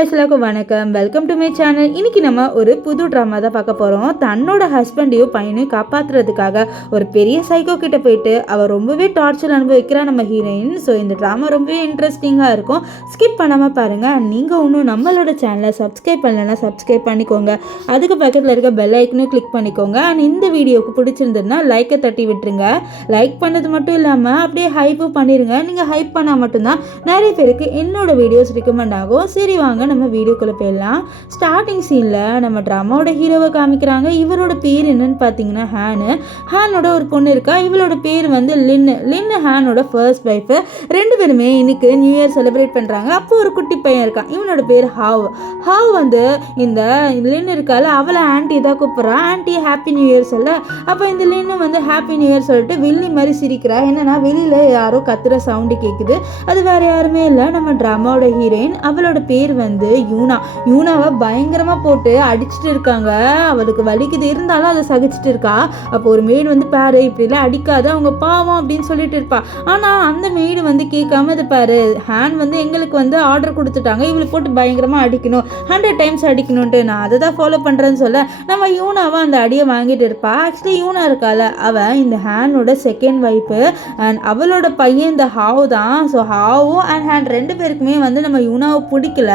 Guys எல்லாருக்கும் வணக்கம். Welcome to my channel. இன்னைக்கு நம்ம ஒரு புது ட்ராமா தான் பார்க்க போறோம். தன்னோட ஹஸ்பண்டையும் பையனையும் காப்பாத்துறதுக்காக ஒரு பெரிய சைக்கோ கிட்ட போயிட்டு அவ ரொம்பவே டார்ச்சர் அனுபவிக்கிறா நம்ம ஹீரோயின். ஸோ இந்த ட்ராமா ரொம்பவே இன்ட்ரெஸ்டிங்காக இருக்கும். ஸ்கிப் பண்ணாமல் பாருங்கள். நீங்கள் இன்னும் நம்மளோட சேனலை சப்ஸ்கிரைப் பண்ணலைன்னா சப்ஸ்கிரைப் பண்ணிக்கோங்க. அதுக்கு பக்கத்தில் இருக்க பெல் ஐக்கனையும் கிளிக் பண்ணிக்கோங்க. அண்ட் இந்த வீடியோவுக்கு பிடிச்சிருந்ததுன்னா லைக்கை தட்டி விட்டுருங்க. லைக் பண்ணது மட்டும் இல்லாமல் அப்படியே ஹைப்பும் பண்ணிடுங்க. நீங்கள் ஹைப் பண்ணால் மட்டும்தான் நிறைய பேருக்கு என்னோட வீடியோஸ் ரெக்கமெண்ட் ஆகும். சரி வாங்க நம்ம வீடியோக்குள்ளே போயிடலாம். ஸ்டார்டிங் சீனில் நம்ம ட்ராமாவோட ஹீரோவை காமிக்கிறாங்க. இவரோட பேர் என்னன்னு பார்த்தீங்கன்னா ஹேனோட ஒரு பொண்ணு இருக்கா. இவளோட பேர் வந்து லின்னு ஹேனோட ஃபர்ஸ்ட் ஒய்ஃபு. ரெண்டு பேருமே இன்னைக்கு நியூ இயர் செலிப்ரேட் பண்ணுறாங்க. அப்போ ஒரு குட்டி பையன் இருக்கான். இவனோட பேர் ஹாவ் வந்து இந்த லின் இருக்கால அவளை ஆன்ட்டி தான் கூப்பிட்றா. ஆன்ட்டி ஹாப்பி நியூ இயர் சொல்ல அப்போ இந்த லின்னு வந்து ஹாப்பி நியூ இயர் சொல்லிட்டு வில்லி மாதிரி சிரிக்கிறா. என்னன்னா வெளியில் யாரோ கத்துற சவுண்டு கேட்குது. அது வேற யாருமே இல்லை, நம்ம ட்ராமாவோட ஹீரோயின். அவளோட பேர் வந்து யூனாவை பயங்கரமாக போட்டு அடிச்சுட்டு இருக்காங்க. அவளுக்கு வலிக்குது, இருந்தாலும் அதை சகிச்சுட்டு இருக்கா. அப்போ ஒரு மேடு வந்து பாரு இப்படிலாம் அடிக்காது, அவங்க பாவம் அப்படின்னு சொல்லிட்டு இருப்பா. ஆனால் அந்த மேடு வந்து கேட்காம இதை பாரு ஹேண்ட் வந்து எங்களுக்கு வந்து ஆர்டர் கொடுத்துட்டாங்க, இவளுக்கு போட்டு பயங்கரமாக அடிக்கணும், 100 டைம்ஸ் அடிக்கணும்ட்டு நான் அதை தான் ஃபாலோ பண்ணுறேன்னு சொல்ல நம்ம யூனாவை அந்த அடியை வாங்கிட்டு இருப்பா. ஆக்சுவலி யூனா இருக்கால அவன் இந்த ஹேனோட செகண்ட் ஒய்ஃபு. அண்ட் அவளோட பையன் இந்த ஹாவ் தான். ஸோ ஹாவும் அண்ட் ஹேண்ட் ரெண்டு பேருக்குமே வந்து நம்ம யூனாவை பிடிக்கல.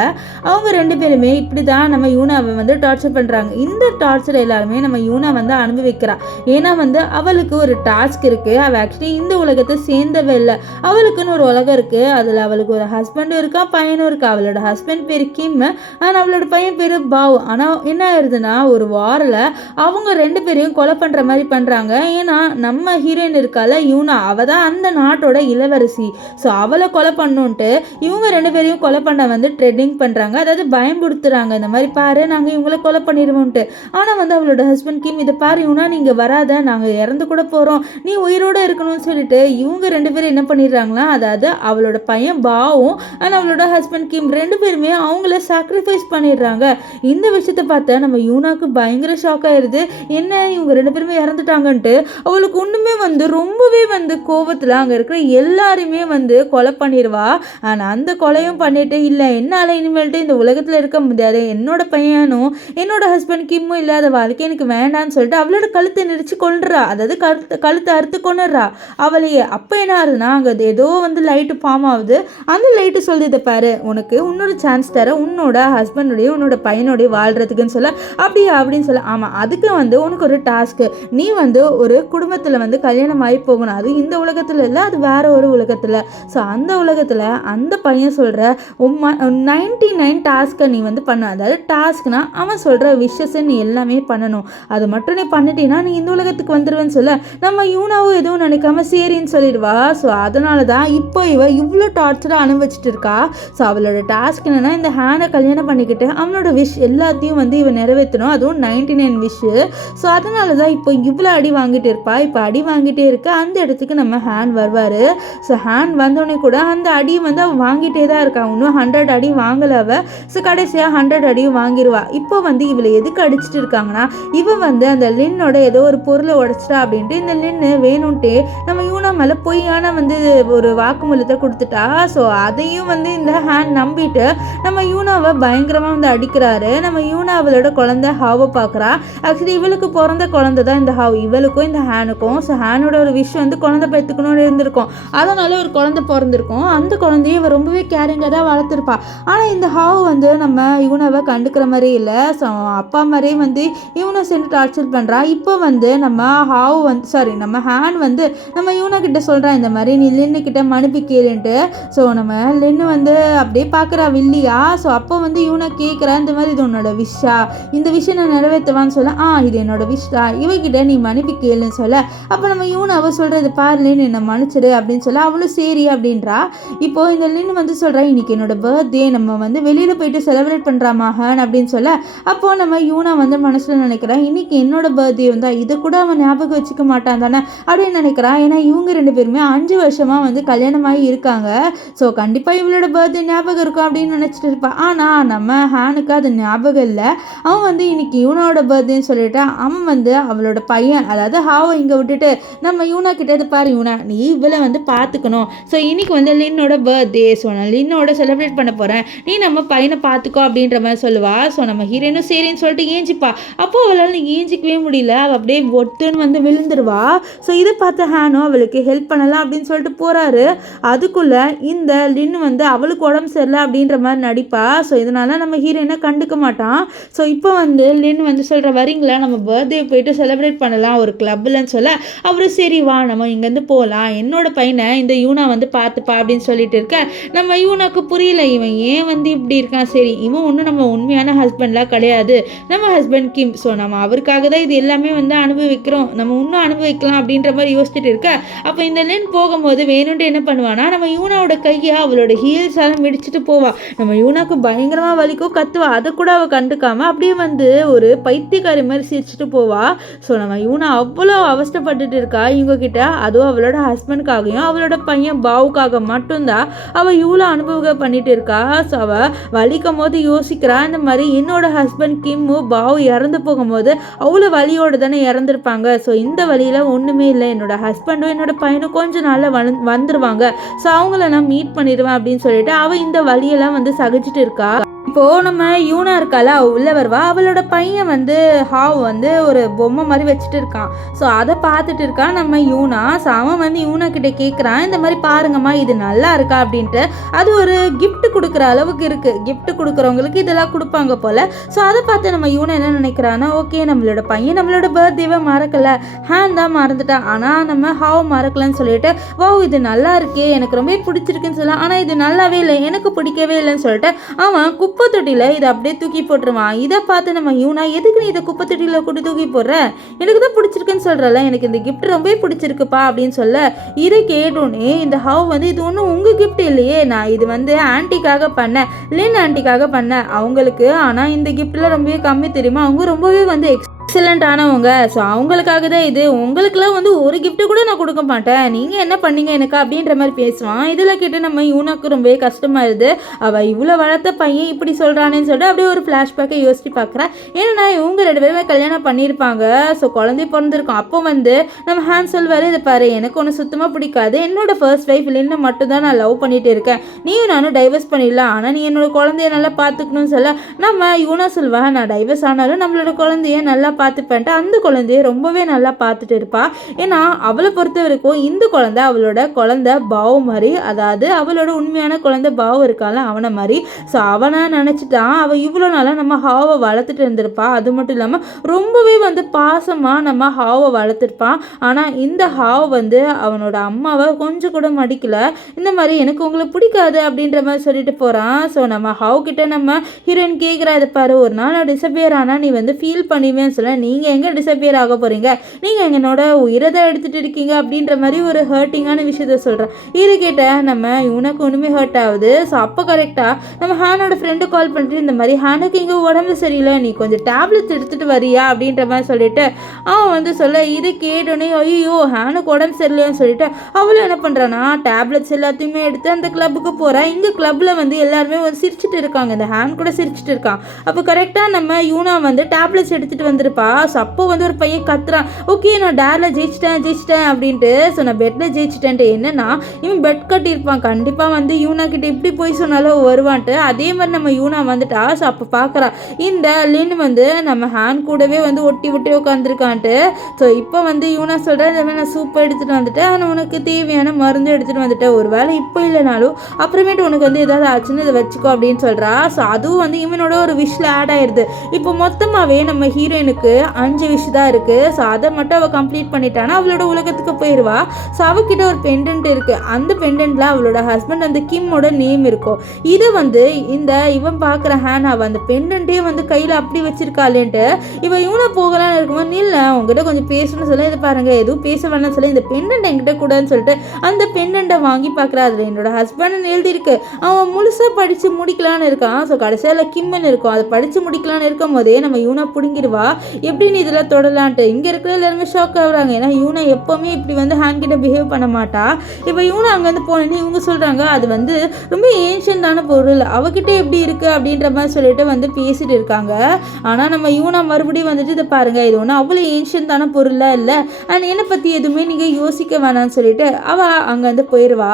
அவங்க ரெண்டு பேருமே இப்படி தான் நம்ம யூனாவை வந்து டார்ச்சர் பண்ணுறாங்க. இந்த டார்ச்சர் எல்லாருமே நம்ம யூனா வந்து அனுபவிக்கிறா. ஏன்னா வந்து அவளுக்கு ஒரு டாஸ்க் இருக்குது. அவள் ஆக்சுவலி இந்த உலகத்தை சேர்ந்தவே இல்லை. அவளுக்குன்னு ஒரு உலகம் இருக்குது. அதில் அவளுக்கு ஒரு ஹஸ்பண்டும் இருக்கா, பையனும் இருக்கா. அவளோட ஹஸ்பண்ட் பேர் கிம் அண்ட் அவளோட பையன் பேர் பாவ். ஆனால் என்ன ஆயிடுதுன்னா ஒரு வாரில் அவங்க ரெண்டு பேரையும் கொலை பண்ணுற மாதிரி பண்ணுறாங்க. ஏன்னா நம்ம ஹீரோயின் இருக்கால யூனா, அவள் தான் அந்த நாட்டோட இளவரசி. ஸோ அவளை கொலை பண்ணுன்ட்டு இவங்க ரெண்டு பேரையும் கொலை பண்ண வந்து ட்ரெண்டிங் பண்ணுறாங்க. அதாவது பயன்படுத்துகிறாங்க. இந்த மாதிரி பாரு நாங்கள் இவங்களை கொலை பண்ணிடுவோன்ட்டு. ஆனால் வந்து அவளோட ஹஸ்பண்ட் கிம் இதை பாரு யூனா நீங்கள் வராத, நாங்கள் இறந்து கூட போகிறோம், நீ உயிரோடு இருக்கணும்னு சொல்லிட்டு இவங்க ரெண்டு பேரும் என்ன பண்ணிடுறாங்களா, அதாவது அவளோட பையன் பாவும் அண்ட் அவளோட ஹஸ்பண்ட் கிம் ரெண்டு பேருமே அவங்கள சாக்ரிஃபைஸ் பண்ணிடுறாங்க. இந்த விஷயத்தை பார்த்தா நம்ம யூனாக்கு பயங்கர ஷாக் ஆயிடுது. என்ன இவங்க ரெண்டு பேருமே இறந்துட்டாங்கன்ட்டு அவளுக்கு ஒன்றுமே வந்து ரொம்பவே வந்து கோபத்தில் அங்கே இருக்கிற எல்லாருமே வந்து கொலை பண்ணிடுவா. ஆனால் அந்த கொலையும் பண்ணிட்டு இல்லை என்னால் இனிமேல்ட்டு இந்த உலகத்தில் இருக்க முடியாது, என்னோட பையனும் என்னோட ஹஸ்பண்ட் கிம்மும் இல்லாத வாழ்க்கை எனக்கு வேண்டான்னு சொல்லிட்டு அவளோட கழுத்தை நெரிச்சு கொண்டுறா. அதாவது கழுத்தை அறுத்து கொண்டுறா அவளையே. அப்போ என்ன ஆகுதுன்னா அங்கே ஏதோ வந்து லைட்டு ஃபார்ம் ஆகுது. அந்த லைட்டு சொல்லுது பாரு உனக்கு இன்னொரு சான்ஸ் தர, உன்னோட ஹஸ்பண்டுடைய உன்னோட பையனுடைய வாழ்றதுக்குன்னு சொல்ல அப்படியா அப்படின்னு சொல்ல ஆமாம் அதுக்கு வந்து உனக்கு ஒரு டாஸ்க்கு, நீ வந்து ஒரு குடும்பத்தில் வந்து கல்யாணம் ஆகி போகணும். அது இந்த உலகத்தில் இல்லை, அது வேற ஒரு உலகத்தில். ஸோ அந்த உலகத்தில் அந்த பையன் சொல்கிற 99 டாஸ்க்கை நீ வந்து பண்ண. அதாவது டாஸ்க்னா அவன் சொல்கிற விஷஸை நீ எல்லாமே பண்ணணும். அது மட்டும் நீ பண்ணிட்டீங்கன்னா நீ இந்த உலகத்துக்கு வந்துடுவேன்னு சொல்ல நம்ம யூனாவும் எதுவும் நினைக்காம சரின்னு சொல்லிடுவா. ஸோ அதனால தான் இப்போ இவ இவ்வளோ டார்ச்சராக அனுபவிச்சுட்டு இருக்கா. ஸோ அவளோட டாஸ்க் என்னென்னா இந்த ஹேனை கல்யாணம் பண்ணிக்கிட்டு அவனோட விஷ் எல்லாத்தையும் வந்து இவன் நிறைவேற்றணும். அதுவும் 99 விஷு. ஸோ அதனால தான் இப்போ இவ்வளோ அடி வாங்கிட்டு இருப்பா. இப்போ அடி வாங்கிட்டே இருக்க அந்த இடத்துக்கு நம்ம ஹேன் வருவார். ஸோ ஹேன் வந்தோடனே கூட அந்த அடி வந்து அவன் வாங்கிட்டே தான் இருக்கா. இன்னும் 100 அடி வாங்கலை அவ. ஸோ கடைசியாக 100 அடியும் வாங்கிடுவா. இப்போ வந்து இவளை எதுக்கு அடிச்சுட்டு இருக்காங்கன்னா இவன் வந்து அந்த லின்னோட ஏதோ ஒரு பொருளை உடைச்சிட்டா அப்படின்ட்டு இந்த லின்னு வேணும்ட்டே நம்ம யூனா மேலே பொய்யான வந்து ஒரு வாக்குமூலத்தை கொடுத்துட்டா. ஸோ அதையும் வந்து இந்த ஹேண்ட் நம்பிட்டு நம்ம யூனாவை பயங்கரமாக வந்து அடிக்கிறாரு. நம்ம யூனா அவளோட குழந்தை ஹாவை பார்க்குறா. ஆக்சுவலி இவளுக்கு பிறந்த குழந்தை தான் இந்த ஹாவ், இவளுக்கும் இந்த ஹேனுக்கும். ஸோ ஹேனோட ஒரு விஷயம் வந்து குழந்தை பெற்றுக்கணும்னு இருந்திருக்கும். அதனால ஒரு குழந்தை பிறந்திருக்கும். அந்த குழந்தைய இவ ரொம்பவே கேரிங்காக தான் வளர்த்துருப்பா. ஆனால் இந்த ஹாவ் வந்து நம்ம இவனை கண்டுக்கிற மாதிரி இல்லை. ஸோ அப்பா மாதிரியே வந்து இவனை சேர்ந்து டார்ச்சர் பண்ணுறா. இப்போ வந்து நம்ம ஹாவ் வந்து நம்ம ஹேண்ட் வந்து நம்ம இவனை கிட்ட சொல்கிறான் இந்த மாதிரி நீ லின்னு கிட்ட மனுப்பி கேளுன்ட்டு. ஸோ நம்ம லின்னு வந்து அப்படியே பார்க்குறா வில்லியா. ஸோ அப்போ வந்து இவனை கேட்குறா இந்த மாதிரி இது உன்னோட விஷா, இந்த விஷயம் நான் நிறைவேற்றுவான்னு சொல்ல இது என்னோட விஷா, இவகிட்ட நீ மனுப்பி கேளுன்னு சொல்ல அப்போ நம்ம இவனை அவள் சொல்கிறது பாரு லின்னு என்னை மன்னிச்சிடு அப்படின்னு சொல்ல அவளும் சரி அப்படின்றா. இப்போது இந்த லின்னு வந்து சொல்கிறா இன்னைக்கு என்னோட பர்த்டே, நம்ம வந்து வெளியில் போயிட்டு செலிப்ரேட் பண்ணுறாமா ஹேன் அப்படின்னு சொல்ல அப்போது நம்ம யூனா வந்து மனசில் நினைக்கிறேன் இன்னைக்கு என்னோட பர்த்டே வந்தா இதை கூட அவன் ஞாபகம் வச்சுக்க மாட்டான் தானே அப்படின்னு நினைக்கிறான். ஏன்னா இவங்க ரெண்டு பேருமே 5 வருஷமாக வந்து கல்யாணமாகி இருக்காங்க. ஸோ கண்டிப்பாக இவளோட பர்த்டே ஞாபகம் இருக்கும் அப்படின்னு நினச்சிட்டு இருப்பான். ஆனால் நம்ம ஹேனுக்கு அது ஞாபகம் இல்லை. அவன் வந்து இன்னைக்கு யூனாவோட பர்த்டேன்னு சொல்லிட்டு அவன் வந்து அவளோட பையன் அதாவது ஹாவை இங்கே விட்டுட்டு நம்ம யூனா கிட்டே பாரு யூனா நீ இவளை வந்து பார்த்துக்கணும். ஸோ இன்னைக்கு வந்து லின்னோட பர்த்டே, ஸோ நான் லின்னோட செலிப்ரேட் பண்ண போகிறேன், நீ நம்ம நம்ம பையனை பார்த்துக்கோ அப்படின்ற மாதிரி சொல்லுவா. ஸோ நம்ம ஹீரோயினும் சரின்னு சொல்லிட்டு ஏஞ்சிப்பா. அப்போ அவளால் ஏஞ்சிக்கவே முடியல, அவள் அப்படியே ஒட்டுன்னு வந்து விழுந்துருவா. ஸோ இதை பார்த்த ஹேனோ அவளுக்கு ஹெல்ப் பண்ணலாம் அப்படின்னு சொல்லிட்டு போகிறாரு. அதுக்குள்ளே இந்த லின்னு வந்து அவளுக்கு உடம்பு சரியில்லை அப்படின்ற மாதிரி நடிப்பா. ஸோ இதனால நம்ம ஹீரோயினை கண்டுக்க மாட்டான். ஸோ இப்போ வந்து லின் வந்து சொல்கிற வரீங்களா, நம்ம பர்த்டே போயிட்டு செலிப்ரேட் பண்ணலாம் ஒரு கிளப்லன்னு சொல்ல, அவரு சரி வா நம்ம இங்கேருந்து போகலாம், என்னோட பையனை இந்த யூனா வந்து பார்த்துப்பா அப்படின்னு சொல்லிட்டு இருக்க. நம்ம யூனாக்கு புரியல இவன் ஏன் வந்து இப்படி இருக்கான். சரி இவன் ஒன்றும் நம்ம உண்மையான ஹஸ்பண்ட்லாம் கிடையாது, நம்ம ஹஸ்பண்ட் கிம். ஸோ நம்ம அவருக்காக தான் இது எல்லாமே வந்து அனுபவிக்கிறோம், நம்ம இன்னும் அனுபவிக்கலாம் அப்படின்ற மாதிரி யோசிச்சுட்டு இருக்க. அப்போ இந்த லின் போகும்போது வேணும்ட்டு என்ன பண்ணுவானா, நம்ம யூனாவோட கையை அவளோட ஹீல்ஸ் எல்லாம் மிடிச்சிட்டு போவா. நம்ம யூனாக்கு பயங்கரமாக வலிக்கும், கத்துவா. அதை கூட அவள் கண்டுக்காம அப்படியே வந்து ஒரு பைத்தியக்காரி மாதிரி சிரிச்சுட்டு போவா. ஸோ நம்ம யூனா அவ்வளோ அவஸ்தப்பட்டுட்டு இருக்கா இவங்க கிட்ட. அதுவும் அவளோட ஹஸ்பண்டுக்காகவும் அவளோட பையன் பாவுக்காக மட்டும்தான் அவள் இவ்வளோ அனுபவம் பண்ணிட்டு இருக்கா. ஸோ அவள் வலிக்கும் போது யோசிக்கிறா, இந்த மாதிரி என்னோட ஹஸ்பண்ட் கிம்மு பாவு இறந்து போகும்போது அவ்வளோ வலியோடு தானே இறந்துருப்பாங்க. ஸோ இந்த வழியில் ஒன்றுமே இல்லை, என்னோட ஹஸ்பண்டும் என்னோட பையனும் கொஞ்சம் நாளில் வந்துருவாங்க. ஸோ அவங்கள நான் மீட் பண்ணிடுவேன் அப்படின்னு சொல்லிட்டு அவள் இந்த வழியெல்லாம் வந்து சகிச்சுட்டு இருக்கா. இப்போது நம்ம யூனா இருக்கால உள்ள வருவா. அவளோட பையன் வந்து ஹாவ் வந்து ஒரு பொம்மை மாதிரி வச்சுட்டு இருக்கான். ஸோ அதை பார்த்துட்டு இருக்கான் நம்ம யூனா. ஸோ அவன் வந்து யூனா கிட்ட கேட்குறான், இந்த மாதிரி பாருங்கம்மா இது நல்லா இருக்கா அப்படின்ட்டு. அது ஒரு கிஃப்ட் கொடுக்குற அளவுக்கு இருக்குது, கிஃப்ட் கொடுக்குறவங்களுக்கு இதெல்லாம் கொடுப்பாங்க போல். ஸோ அதை பார்த்து நம்ம யூனா என்ன நினைக்கிறான்னா, ஓகே நம்மளோட பையன் நம்மளோட பர்த்டேவை மறக்கலை, ஹேண்ட் தான் மறந்துட்டான், ஆனால் நம்ம ஹாவ் மறக்கலன்னு சொல்லிட்டு வா இது நல்லா இருக்கே எனக்கு ரொம்ப பிடிச்சிருக்குன்னு சொல்லலாம், ஆனால் இது நல்லாவே இல்லை எனக்கு பிடிக்கவே இல்லைன்னு சொல்லிட்டு அவன் குப்பை தொட்டியில் இதை அப்படியே தூக்கி போட்டுருவான். இதை பார்த்து நம்ம யூனா எதுக்கு நீ இதை குப்பை தொட்டியில் கூட தூக்கி போடுற, எனக்கு தான் பிடிச்சிருக்குன்னு சொல்கிறல, எனக்கு இந்த கிஃப்ட் ரொம்ப பிடிச்சிருக்குப்பா அப்படின்னு சொல்ல. இதை கேட்டோன்னே இந்த ஹவ் வந்து இது ஒன்றும் உங்கள் கிஃப்ட் இல்லையே, நான் இது வந்து ஆன்ட்டிக்காக பண்ணேன், லின் ஆன்ட்டிக்காக பண்ணேன் அவங்களுக்கு, ஆனால் இந்த கிஃப்டில் ரொம்பவே கம்மி தெரியுமா, அவங்க ரொம்பவே வந்து எக்ஸலண்ட் ஆனவங்க. ஸோ அவங்களுக்காக தான் இது, உங்களுக்குலாம் வந்து ஒரு கிஃப்ட்டு கூட நான் கொடுக்க மாட்டேன், நீங்கள் என்ன பண்ணீங்க எனக்கு அப்படின்ற மாதிரி பேசுவான். இதில் கேட்டு நம்ம யூனாக்கு ரொம்பவே கஷ்டமாயிருது. அவள் இவ்வளோ வளர்த்த பையன் இப்படி சொல்கிறானேன்னு சொல்லிட்டு அப்படியே ஒரு ஃப்ளாஷ்பேக்கை யோசிச்சு பார்க்குறேன். ஏன்னா இவங்க 2 பேருமே கல்யாணம் பண்ணியிருப்பாங்க. ஸோ குழந்தை பிறந்திருக்கும். அப்போ வந்து நம்ம ஹேண்ட் சொல்வார், இதை பாரு எனக்கு ஒன்று சுத்தமாக பிடிக்காது, என்னோட ஃபர்ஸ்ட் வைஃப் லின்னு மட்டும் தான் நான் லவ் பண்ணிட்டு இருக்கேன், நீயும் நானும் டைவர்ஸ் பண்ணிடலாம், ஆனால் நீ என்னோட குழந்தைய நல்லா பார்த்துக்கணும்னு சொல்ல. நம்ம யூனா சொல்வான், நான் டைவர்ஸ் ஆனாலும் நம்மளோட குழந்தைய நல்லா பார்த்துப்பேன்ட்டு அந்த குழந்தைய ரொம்பவே நல்லா பார்த்துட்டு இருப்பா. ஏன்னா அவளை பொறுத்த வரைக்கும் இந்த குழந்தை அவளோட குழந்தை பாவு மாதிரி, அதாவது அவளோட உண்மையான குழந்தை பாவு இருக்கால அவனை மாதிரி. ஸோ அவனை நினச்சிட்டான் அவள் இவ்வளோ நாளாக நம்ம ஹாவை வளர்த்துட்டு இருந்திருப்பா. அது மட்டும் இல்லாமல் ரொம்பவே வந்து பாசமாக நம்ம ஹாவை வளர்த்துருப்பான். ஆனால் இந்த ஹாவ் வந்து அவனோட அம்மாவை கொஞ்சம் கூட மடிக்கல. இந்த மாதிரி எனக்கு உங்களை பிடிக்காது அப்படின்ற மாதிரி சொல்லிட்டு போகிறான். ஸோ நம்ம ஹாவ் கிட்ட நம்ம ஹீரோயின் கேட்குறா, இதை பாரு ஒரு நாள் நான் டிசப்பியர் ஆனால் நீ வந்து ஃபீல் பண்ணுவேன்னு சொல்ல, நீங்கள் எங்கே டிசப்பியர் ஆக போகிறீங்க, நீங்கள் என்னோட உயிரை தான் எடுத்துகிட்டு இருக்கீங்க அப்படின்ற மாதிரி ஒரு ஹர்ட்டிங்கான விஷயத்த சொல்கிறேன். இது கேட்ட நம்ம இவனுக்கு ஒன்றுமே ஹர்ட் ஆகுது. ஸோ அப்போ கரெக்டாக நம்ம ஹேனோட ஃப்ரெண்டு கால் பண்ணிட்டு, இந்த மாதிரி ஹேனுக்கு இங்கே உடம்பு சரியில்லை, நீ கொஞ்சம் டேப்லெட்ஸ் எடுத்துகிட்டு வரியா அப்படின்ற மாதிரி சொல்லிட்டு அவன் வந்து சொல்ல. இது கேட்டோன்னே ஐயோ ஹேனுக்கு உடம்பு சரியில்லைன்னு சொல்லிட்டு அவளும் என்ன பண்ணுறான்னா டேப்லெட்ஸ் எல்லாத்தையுமே எடுத்து அந்த கிளப்புக்கு போகிறான். இங்கே கிளப்பில் வந்து எல்லாருமே வந்து சிரிச்சுட்டு இருக்காங்க, இந்த ஹேன் கூட சிரிச்சுட்டு இருக்கான். அப்போ கரெக்டாக நம்ம யூனா வந்து டேப்லெட்ஸ் எடுத்துகிட்டு வந்திருப்பா. ஸோ அப்போ வந்து ஒரு பையன் கத்துறான், ஓகே நான் டேரில் ஜெயிச்சிட்டேன் அப்படின்ட்டு. ஸோ நான் பெட்டில் ஜெயிச்சிட்டேன்ட்டு. என்னன்னா இவன் பெட் கட்டியிருப்பான், கண்டிப்பாக வந்து யூனா கிட்ட இப்படி போய் சொன்னாலும் வருவான்ட்டு. அதே மாதிரி நம்ம யூனா வந்துட்டா. ஸோ அப்போ பார்க்குறா இந்த லின் வந்து நம்ம ஹேண்ட் கூடவே வந்து ஒட்டி உட்காந்துருக்கான்ட்டு. ஸோ இப்போ வந்து யூனா சொல்கிறேன், இந்த மாதிரி நான் சூப்பை எடுத்துகிட்டு வந்துட்டேன், ஆனால் உனக்கு தேவையான மருந்து எடுத்துகிட்டு வந்துட்டேன், ஒரு வேளை இப்போ இல்லைனாலும் அப்புறமேட்டு உனக்கு வந்து ஏதாவது ஆச்சுன்னு இதை வச்சுக்கோ அப்படின்னு சொல்கிறா. ஸோ அதுவும் வந்து இவனோட ஒரு விஷில் ஆட் ஆயிடுது. இப்போ மொத்தமாகவே நம்ம ஹீரோயினுக்கு 5 விஷ் தான் இருக்குது. ஸோ அதை மட்டும் அவள் கம்ப்ளீட் பண்ணிட்டானா அவளோட உலகத்துக்கு போயிடுவா. ஸோ அவகிட்ட ஒரு பெண்டன்ட் இருக்குது, அந்த பெண்டன்ட்டில் அவளோட ஹஸ்பண்ட் அந்த கிம்மோட நேம் இருக்கும். இதை வந்து இவன் பார்க்குற ஹேன் அவள் அந்த பெண்டன்ட்டே வந்து கையில் அப்படி வச்சிருக்காளேன்ட்டு இவனை போகலான்னு இருக்கும்போது, இல்லை உங்ககிட்ட கொஞ்சம் பேசணும்னு சொல்ல, இதை பாருங்க எதுவும் பேச வேணாம்னு சொல்ல, இந்த பெண்டன்ட் என்கிட்ட கூடன்னு சொல்லிட்டு அந்த பெண்டன்ட்டை வாங்கி பார்க்குறா. அதில் என்னோட ஹஸ்பண்ட்னு எழுதியிருக்கு. அவன் முழுசாக படித்து முடிக்கலான்னு இருக்கான். ஸோ கடைசியில் கிம்மன் இருக்கும், அதை படித்து முடிக்கலான்னு இருக்கும் போதே நம்ம யூனா பிடுங்கிடுவா. எப்படின்னு இதெல்லாம் தொடலான்ட்டு இங்கே இருக்கிற எல்லாருமே ஷாக் ஆகுறாங்க. ஏன்னா யூனா எப்போவுமே இப்படி வந்து ஹேண்ட் கிட்ட பிஹேவ் பண்ண மாட்டா. இப்போ யூனா அங்கேருந்து போனேன்னு இவங்க சொல்கிறாங்க அது வந்து ரொம்ப ஏன்ஷியண்டான பொருள், அவகிட்ட எப்படி இருக்குது அப்படின்ற மாதிரி சொல்லிட்டு வந்து பேசிட்டு இருக்காங்க. ஆனால் நம்ம யூனா மறுபடியும் வந்துட்டு இதை பாருங்கள், இது ஒன்றும் அவ்வளோ ஏன்ஷியண்டான பொருளாக இல்லை, அண்ட் என்னை பற்றி எதுவுமே நீங்கள் யோசிக்க வேணாம்னு சொல்லிட்டு அவள் அங்கே வந்து போயிடுவா.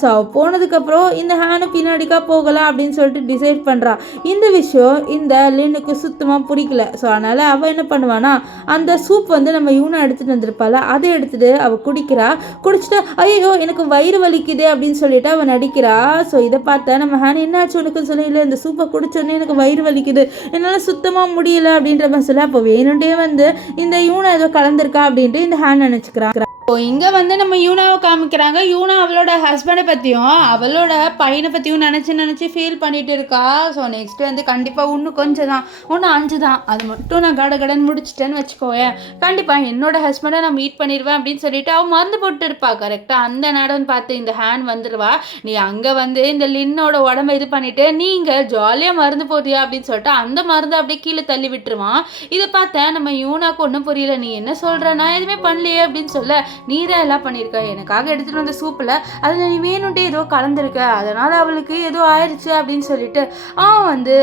ஸோ அவள் போனதுக்கப்புறம் இந்த ஹேனை பின்னாடிக்கா போகலாம் அப்படின்னு சொல்லிட்டு டிசைட் பண்ணுறான். இந்த விஷயம் இந்த லின்னுக்கு சுத்தமாக பிடிக்கல. ஸோ அதனால் அவள் என்ன பண்ணுவானா, அந்த சூப் வந்து நம்ம யூனா எடுத்துகிட்டு வந்திருப்பாள், அதை எடுத்துகிட்டு அவள் குடிக்கிறா. குடிச்சிட்டு ஐயோ எனக்கு வயிறு வலிக்குது அப்படின்னு சொல்லிட்டு அவள் நடிக்கிறா. ஸோ இதை பார்த்தா நம்ம ஹேன் என்னாச்சு உனக்குன்னு சொல்லி, இல்லை இந்த சூப்பை குடிச்சோடனே எனக்கு வயிறு வலிக்குது, என்னால் சுத்தமாக முடியல அப்படின்ற மாதிரி சொல்லி அப்போ வேணுண்டே வந்து இந்த யூனா ஏதோ கலந்துருக்கா அப்படின்ட்டு இந்த ஹேன் நினச்சிக்கிறான். இப்போ இங்கே வந்து நம்ம யூனாவை காமிக்கிறாங்க. யூனா அவளோட ஹஸ்பண்டை பற்றியும் அவளோட பையனை பற்றியும் நினச்சி ஃபீல் பண்ணிட்டு இருக்கா. ஸோ நெக்ஸ்ட் வந்து கண்டிப்பாக இன்னும் கொஞ்சம் தான், இன்னும் 5 தான், அது மட்டும் நான் கடன் முடிச்சிட்டேன்னு வச்சுக்கோயேன், கண்டிப்பாக என்னோட ஹஸ்பண்டை நான் மீட் பண்ணிடுவேன் அப்படின்னு சொல்லிட்டு அவள் மருந்து போட்டு இருப்பா. கரெக்டாக அந்த நேரம்னு பார்த்து இந்த ஹேண்ட் வந்துடுவா. நீ அங்கே வந்து இந்த லின்னோட உடம்பை இது பண்ணிவிட்டு நீங்கள் ஜாலியாக மருந்து போடுறியா அப்படின்னு சொல்லிட்டு அந்த மருந்து அப்படியே கீழே தள்ளி விட்டுருவான். இதை பார்த்தா நம்ம யூனாக்கு ஒன்றும் புரியல. நீ என்ன சொல்கிற, நான் எதுவுமே பண்ணலையே அப்படின்னு சொல்ல, நீ தான் எல்லாம் பண்ணியிருக்க, எனக்காக எடுத்துகிட்டு வந்த சூப்பில் அதில் நீ வேணுன்ட்டே ஏதோ கலந்துருக்க, அதனால் அவளுக்கு ஏதோ ஆயிடுச்சு அப்படின்னு சொல்லிட்டு அவன் வந்து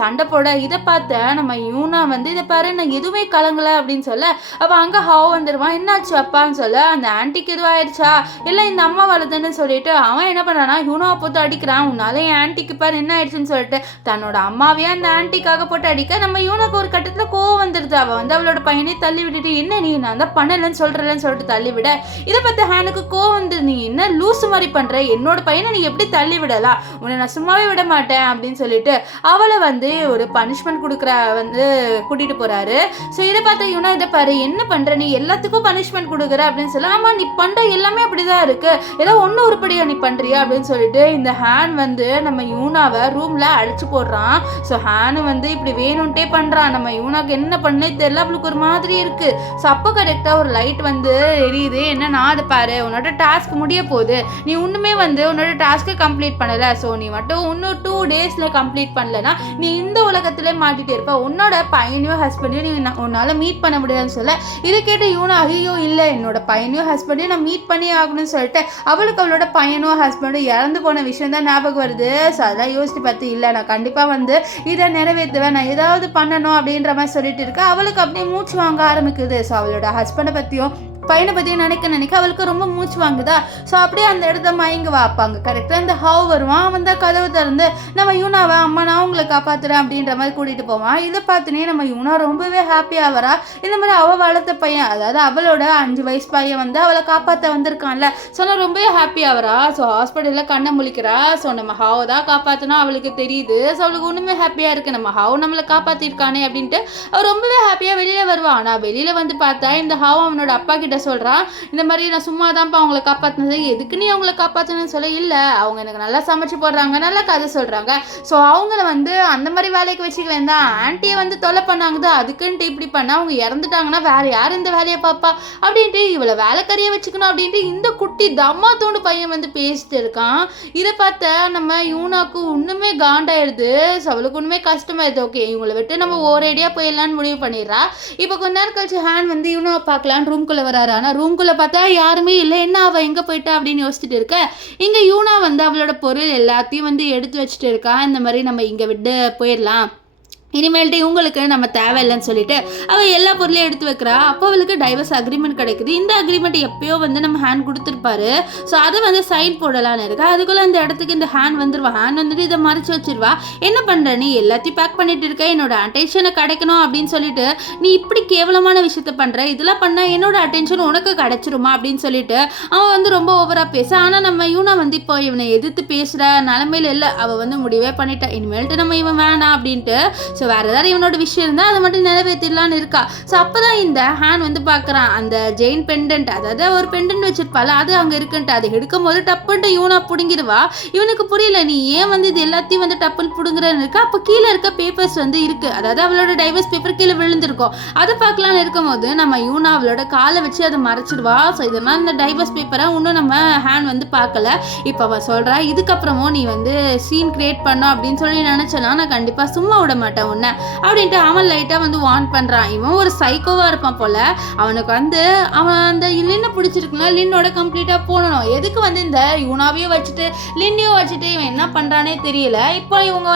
சண்டை போட. இதை பார்த்த நம்ம யூனா வந்து இதை பாரு நான் எதுவுமே கலங்கலை அப்படின்னு சொல்ல, அப்போ அங்கே ஹாவ் வந்துடுவான். என்னாச்சு அப்பான்னு சொல்ல, அந்த ஆன்ட்டிக்கு எதுவும் ஆயிடுச்சா, இல்லை இந்த அம்மா வளர்த்துன்னு சொல்லிட்டு அவன் என்ன பண்ணுறான்னா யூனாவை போட்டு அடிக்கிறான். உன்னால என் ஆன்ட்டிக்கு பாரு என்ன ஆயிடுச்சுன்னு சொல்லிட்டு தன்னோட அம்மாவையே அந்த ஆன்ட்டிக்காக போட்டு அடிக்க நம்ம யூனாக்கு ஒரு கட்டத்தில் கோவம் வந்துடுது. அவள் வந்து அவளோட பையனை தள்ளி விட்டுட்டு, என்ன நீ நான் தான் பண்ணலன்னு சொல்கிறேன்னு சொல்லிட்டு தள்ளி விட. இதை பார்த்து ஹேனுக்கு கோவம் வந்து, நீ என்ன லூசு மாதிரி பண்ற, என்னோட பையனை நீ எப்படி தள்ளி விடலாம், உன்னை நான் சும்மாவே விட மாட்டேன் அப்படின்னு சொல்லிட்டு அவளை வந்து ஒரு பனிஷ்மெண்ட் கொடுக்குற வந்து கூட்டிட்டு போறாரு. ஸோ இதை பார்த்த யூனா, இதை பாரு என்ன பண்ற, நீ எல்லாத்துக்கும் பனிஷ்மெண்ட் கொடுக்குற அப்படின்னு சொல்ல, ஆமா நீ பண்ற எல்லாமே அப்படிதான் இருக்கு, ஏதோ ஒன்னும் உருப்படியா நீ பண்றியா அப்படின்னு சொல்லிட்டு இந்த ஹேன் வந்து நம்ம யூனாவை ரூம்ல அடிச்சு போடுறான். ஸோ ஹேனு வந்து இப்படி வேணும்ட்டே பண்றான். நம்ம யூனாக்கு என்ன பண்ணே தெரியல, அவளுக்கு ஒரு மாதிரி இருக்கு. ஸோ அப்போ கரெக்டா ஒரு லைட் வந்து எரியுது. என்னன்னா அதை பாரு, உன்னோட டாஸ்க் முடிய போகுது, நீ ஒன்றுமே வந்து உன்னோட டாஸ்க்கை கம்ப்ளீட் பண்ணலை, ஸோ நீ மட்டும் இன்னும் 2 daysல கம்ப்ளீட் பண்ணலன்னா நீ இந்த உலகத்துல மாட்டிகிட்டே இருப்ப, உன்னோட பையனையும் ஹஸ்பண்டையும் நீ உன்னால் மீட் பண்ண முடியாதுன்னு சொல்ல. இதை கேட்ட யூனா, ஐயோ இல்லை என்னோட பையனையும் ஹஸ்பண்டையும் நான் மீட் பண்ணி ஆகணும்னு சொல்லிட்டு அவளுக்கு அவளோட பையனும் ஹஸ்பண்டும் இறந்து போன விஷயம் தான் ஞாபகம் வருது. ஸோ அதான் யோசிச்சு பார்த்து, இல்லை நான் கண்டிப்பாக வந்து இதை நிறைவேற்றுவேன், நான் ஏதாவது பண்ணணும் அப்படின்ற மாதிரி சொல்லிட்டு இருக்கா. அவளுக்கு அப்படியே மூச்சு வாங்க ஆரம்பிக்குது. ஸோ அவளோட ஹஸ்பண்டை பற்றியும் பையனை பற்றியும் நினைக்க அவளுக்கு ரொம்ப மூச்சு வாங்குதா. ஸோ அப்படியே அந்த இடத்த மயங்க வாப்பாங்க. கரெக்டாக இந்த ஹாவ் வருவான். அவன் தான் கதவு திறந்து நம்ம யூனாவை, அம்மா நான் உங்களை காப்பாற்றுறேன் அப்படின்ற மாதிரி கூட்டிகிட்டு போவான். இதை பார்த்துனே நம்ம யூனா ரொம்பவே ஹாப்பியாக வரா. இந்த மாதிரி அவள் வளர்த்த பையன், அதாவது அவளோட 5 வயசு பையன் வந்து அவளை காப்பாற்ற வந்திருக்கான்ல. ஸோ நான் ரொம்பவே ஹாப்பியாக வரா. ஸோ ஹாஸ்பிட்டலில் கண்ணை முழிக்கிறா. ஸோ நம்ம ஹாவை தான் காப்பாற்றினா அவளுக்கு தெரியுது. ஸோ அவளுக்கு ஒன்றுமே ஹாப்பியாக இருக்குது, நம்ம ஹாவ் நம்மளை காப்பாற்றிருக்கானே அப்படின்ட்டு அவள் ரொம்பவே ஹாப்பியாக வெளியில் வருவான். ஆனால் வெளியில் வந்து பார்த்தா இந்த ஹாவ் அவனோட அப்பா கிட்ட சொல்கிறான், இந்த மாதிரி நான் சும்மா தான்ப்பா அவங்கள காப்பாற்றினது, எதுக்கு நீ அவங்கள காப்பாற்றணும்னு சொல்ல, இல்லை அவங்க எனக்கு நல்லா சமைச்சு போடுறாங்க, நல்லா கதை சொல்கிறாங்க, ஸோ அவங்கள வந்து அந்த மாதிரி வேலைக்கு வச்சுக்குவேன் தான், ஆன்ட்டியை வந்து தொலை பண்ணாங்க தான், அதுக்குன்ட்டு இப்படி பண்ணால் அவங்க இறந்துட்டாங்கன்னா வேறு யார் இந்த வேலையை பார்ப்பா அப்படின்ட்டு இவளை வேலைக்காரியை வச்சுக்கணும் அப்படின்ட்டு இந்த குட்டி தம்மா தோண்டு பையன் வந்து பேசிட்டு இருக்கான். இதை பார்த்த நம்ம யூனாக்கு ஒன்றுமே காண்டாயிடுது. ஸோ அவளுக்கு ஒன்றுமே கஷ்டமாயிடுது. ஓகே இவங்களை விட்டு நம்ம ஒரேடியாக போயிடலான்னு முடிவு பண்ணிடுறா. இப்போ கொஞ்ச நேரம் கழிச்சு ஹேண்ட் வந்து யூனாவை பார்க்கலான்னு ரூம்குள்ளே வராரு. ஆனால் ரூம்குள்ளே பார்த்தா யாருமே இல்லை. என்ன அவள் எங்கே போயிட்டா அப்படின்னு யோசிச்சுட்டு இருக்க, இங்கே யூனா வந்து அவளோட பொருள் எல்லாத்தையும் வந்து எடுத்து வச்சுட்டு இருக்கா. இந்த மாதிரி நம்ம இங்கே விட்டு போயிடலாம், இனிமேல்ட்டு இவங்களுக்கு நம்ம தேவையில்லைன்னு சொல்லிட்டு அவள் எல்லா பொருளையும் எடுத்து வைக்கிறா. அப்போ அவளுக்கு டைவர்ஸ் அக்ரிமெண்ட் கிடைக்குது. இந்த அக்ரிமெண்ட் எப்பயோ வந்து நம்ம ஹேண்ட் கொடுத்துருப்பாரு. ஸோ அதை வந்து சைன் போடலான்னு இருக்கா. அதுக்குள்ளே அந்த இடத்துக்கு இந்த ஹேண்ட் வந்துடுவா. ஹேண்ட் வந்துட்டு இதை மறைச்சி வச்சிருவா. என்ன பண்ணுற, நீ எல்லாத்தையும் பேக் பண்ணிட்டு இருக்க, என்னோட அட்டென்ஷனை கிடைக்கணும் அப்படின்னு சொல்லிட்டு நீ இப்படி கேவலமான விஷயத்த பண்ணுற, இதெல்லாம் பண்ணால் என்னோட அட்டென்ஷன் உனக்கு கிடைச்சிருமா அப்படின்னு சொல்லிட்டு அவன் வந்து ரொம்ப ஓவராக பேச. ஆனால் நம்ம யூனா வந்து இப்போ இவனை எதிர்த்து பேசுகிற நிலமையில இல்லை. அவள் வந்து முடிவே பண்ணிட்டா, இனிமேல்ட்டு நம்ம இவன் வேணாம் அப்படின்ட்டு. ஸோ வேறு ஏதாவது இவனோட விஷயம் இருந்தால் அதை மட்டும் நிறைவேற்றிடலான்னு இருக்கா. ஸோ அப்போ தான் இந்த ஹேண்ட் வந்து பார்க்குறான் அந்த ஜெயின் பெண்டன்ட், அதாவது ஒரு பெண்டன்ட் வச்சிருப்பாள், அது அங்கே இருக்குன்ட்டு அதை எடுக்கும் போது டப்புன்ட்டு யூனா பிடுங்கிடுவா. இவனுக்கு புரியல, நீ ஏன் வந்து இது எல்லாத்தையும் வந்து டப்புன்னு பிடுங்குறன்னு இருக்கா. அப்போ கீழே இருக்க பேப்பர்ஸ் வந்து இருக்குது, அதாவது அவளோட டைவர்ஸ் பேப்பர் கீழே விழுந்திருக்கும். அதை பார்க்கலான்னு இருக்கும் போது நம்ம யூனா அவளோட காலை வச்சு அதை மறைச்சிடுவா. ஸோ இதெல்லாம் இந்த டைவர்ஸ் பேப்பரை இன்னும் நம்ம ஹேண்ட் வந்து பார்க்கல. இப்போ அவன் சொல்கிறா, இதுக்கப்புறமும் நீ வந்து சீன் கிரியேட் பண்ணோம் அப்படின்னு சொல்லி நினச்சேன்னா நான் கண்டிப்பாக சும்மா விட மாட்டேன், உன்ன அப்படின்ட்டு அவன் லைட்டாக வந்து வார்ன் பண்ணுறான். இவன் ஒரு சைக்கோவாக இருப்பான் போல். அவனுக்கு வந்து அவன் அந்த லின்னை பிடிச்சிருக்குன்னா லின்னோட கம்ப்ளீட்டாக போடணும். எதுக்கு வந்து இந்த யூனாவையும் வச்சுட்டு லின்னையும் வச்சுட்டு இவன் என்ன பண்ணுறானே தெரியல. இப்போ இவங்க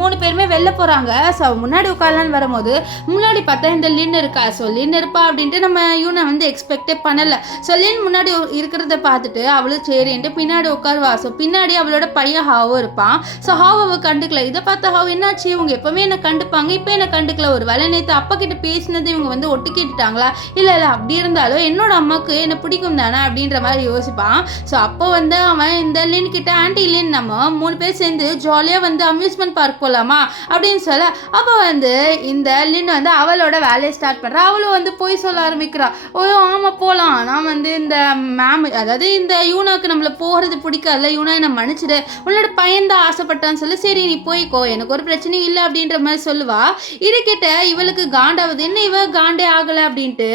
3 பேருமே வெளில போகிறாங்க. ஸோ முன்னாடி உட்காரலான்னு வரும்போது முன்னாடி பார்த்தா இந்த லின் இருக்கா. ஸோ லின் இருப்பா அப்படின்ட்டு நம்ம யூனை வந்து எக்ஸ்பெக்டே பண்ணலை. ஸோ லின் முன்னாடி இருக்கிறத பார்த்துட்டு அவளும் சரின்ட்டு பின்னாடி உட்காருவா. ஸோ பின்னாடி அவளோட பையன் ஹாவும் இருப்பான். ஸோ ஹாவ் அவள் கண்டுக்கல. இதை பார்த்தா ஹாவ் என்னாச்சு, இவங்க எப்பவுமே என்ன கண்டுப்பாங்க, இப்போ என்ன கண்டுக்கல, ஒரு வேலை நேற்று அப்பா கிட்ட பேசினது இவங்க வந்து ஒட்டு கேட்டுட்டாங்களா, இல்லை அப்படி இருந்தாலும் என்னோட அம்மாவுக்கு என்ன பிடிக்கும் தானே அப்படின்ற மாதிரி யோசிப்பான். ஸோ அப்போ வந்து அவன் இந்த லின் கிட்ட ஆன்டி லின் நம்ம 3 பேர் சேர்ந்து ஜாலியாக வந்து அம்யூஸ்மெண்ட் பார்க் போகலாமா அப்படின்னு சொல்ல, அப்போ வந்து இந்த லின் வந்து அவளோட வேலையை ஸ்டார்ட் பண்ணுறா. அவளும் வந்து போய் சொல்ல ஆரம்பிக்கிறா. ஓ ஆமாம் போகலாம், நான் வந்து இந்த மேம் அதாவது இந்த யூனாக்கு நம்மளை போகிறது பிடிக்காதுல, யூனா என்னை மன்னிச்சிடு, உன்னோட பையன் தான் ஆசைப்பட்டான்னு சொல்லி சரி நீ போய்க்கோ எனக்கு ஒரு பிரச்சனையும் இல்லை அப்படின்ற மாதிரி சொல்லுவா. இது கிட்ட இவளுக்கு காண்டாவது, என்ன இவ காண்டே ஆகலை அப்படின்ட்டு